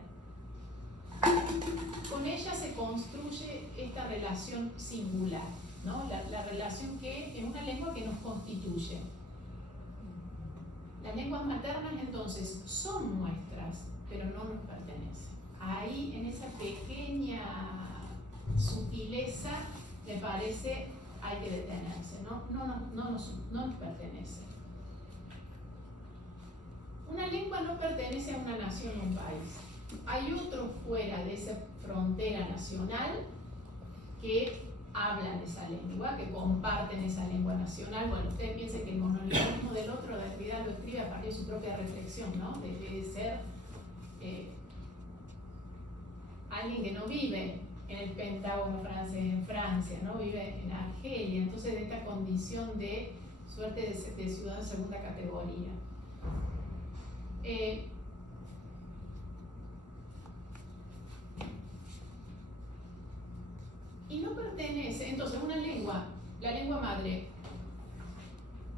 Con ella se construye esta relación singular, ¿no? La relación que es una lengua que nos constituye. Las lenguas maternas entonces son nuestras, pero no nos pertenecen. Ahí, en esa pequeña sutileza, me parece, hay que detenerse, no nos pertenece. Una lengua no pertenece a una nación o un país. Hay otros fuera de esa frontera nacional que hablan esa lengua, que comparten esa lengua nacional. Bueno, ustedes piensen que el monolingüismo del otro, Derrida lo escribe a partir de su propia reflexión, ¿no? De ser alguien que no vive en el Pentágono francés, en Francia, ¿no? Vive en Argelia, entonces de esta condición de suerte de ciudadano de segunda categoría. Y no pertenece, entonces una lengua, la lengua madre,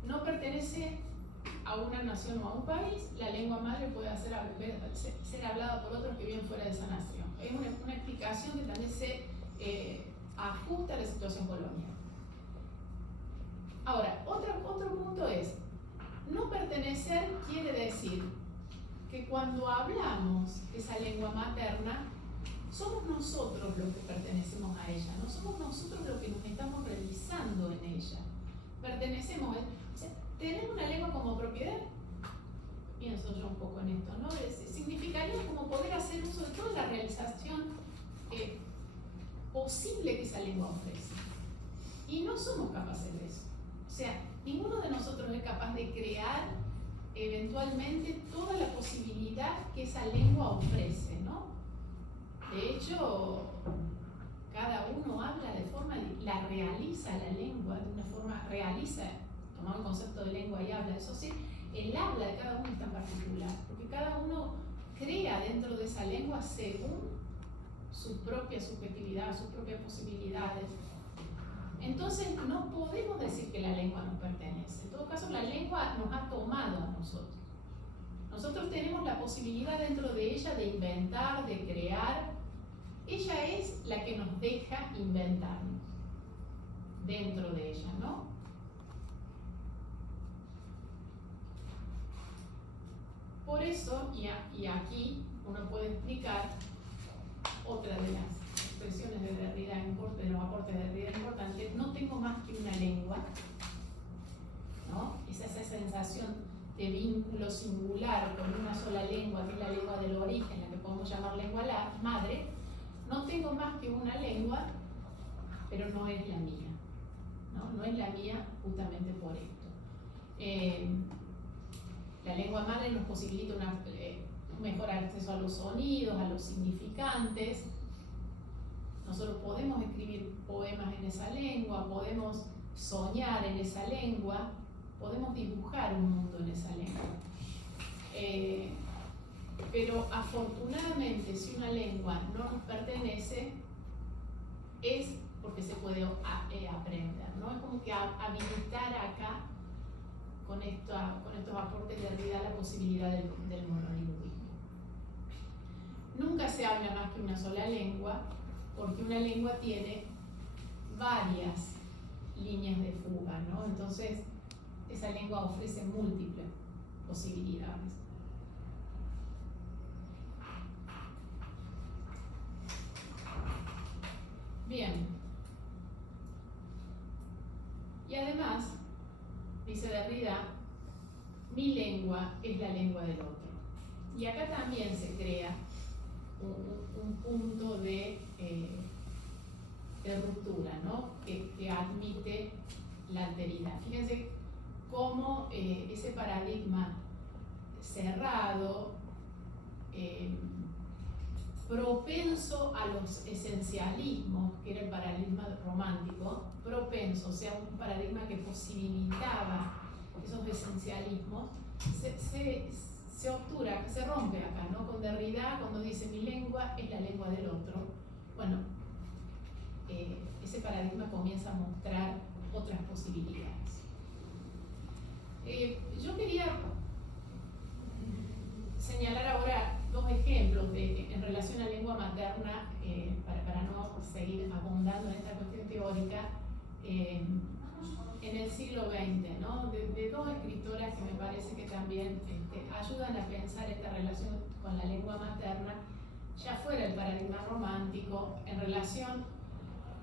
no pertenece a una nación o a un país, la lengua madre puede ser hablada por otros que viven fuera de esa nación. Es una explicación que también se ajusta a la situación colonial. Ahora, otro punto es, no pertenecer quiere decir que cuando hablamos esa lengua materna, somos nosotros los que pertenecemos a ella, no somos nosotros los que nos estamos realizando en ella. Pertenecemos, o sea, tener una lengua como propiedad, pienso yo un poco en esto, ¿no? Significaría como poder hacer uso de toda la realización posible que esa lengua ofrece. Y no somos capaces de eso. O sea, ninguno de nosotros es capaz de crear eventualmente toda la posibilidad que esa lengua ofrece, ¿no? De hecho, cada uno habla de forma, la realiza la lengua, de una forma, realiza, tomamos el concepto de lengua y habla, eso sí, el habla de cada uno es tan particular, porque cada uno crea dentro de esa lengua según su propia subjetividad, sus propias posibilidades. Entonces, no podemos decir que la lengua nos pertenece. En todo caso, la lengua nos ha tomado a nosotros. Nosotros tenemos la posibilidad dentro de ella de inventar, de crear. Ella es la que nos deja inventarnos dentro de ella, ¿no? Por eso, y aquí uno puede explicar otra de las expresiones de Derrida, de los aportes de Derrida importantes, no tengo más que una lengua, ¿no? Es esa sensación de vínculo singular con una sola lengua, que es la lengua del origen, la que podemos llamar lengua madre. No tengo más que una lengua, pero no es la mía, ¿no? No es la mía justamente por esto. La lengua madre nos posibilita un mejor acceso a los sonidos, a los significantes. Nosotros podemos escribir poemas en esa lengua, podemos soñar en esa lengua, podemos dibujar un mundo en esa lengua. Pero afortunadamente, si una lengua no nos pertenece, es porque se puede aprender, ¿no? Es como que habilitar acá, con estos aportes de Derrida, la posibilidad del monolingüismo. Nunca se habla más que una sola lengua, porque una lengua tiene varias líneas de fuga, ¿no? Entonces, esa lengua ofrece múltiples posibilidades. Bien. Y además, dice Derrida, mi lengua es la lengua del otro. Y acá también se crea un punto de ruptura, ¿no? Que admite la alteridad. Fíjense cómo ese paradigma cerrado, propenso a los esencialismos, que era el paradigma romántico, propenso, o sea, un paradigma que posibilitaba esos esencialismos, se obtura, se rompe acá, ¿no? Con Derrida, cuando dice mi lengua es la lengua del otro, bueno, ese paradigma comienza a mostrar otras posibilidades. Yo quería señalar ahora dos ejemplos en relación a lengua materna, para no seguir abundando en esta cuestión teórica, en el siglo XX, ¿no? De dos escritoras que me parece que también ayudan a pensar esta relación con la lengua materna, ya fuera el paradigma romántico, en relación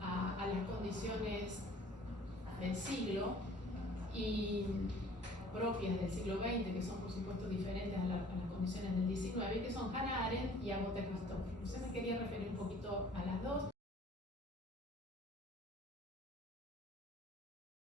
a las condiciones del siglo y propias del siglo XX, que son por supuesto diferentes a las condiciones del XIX, que son Hannah Arendt y Agatha Christophe. Yo me quería referir un poquito a las dos.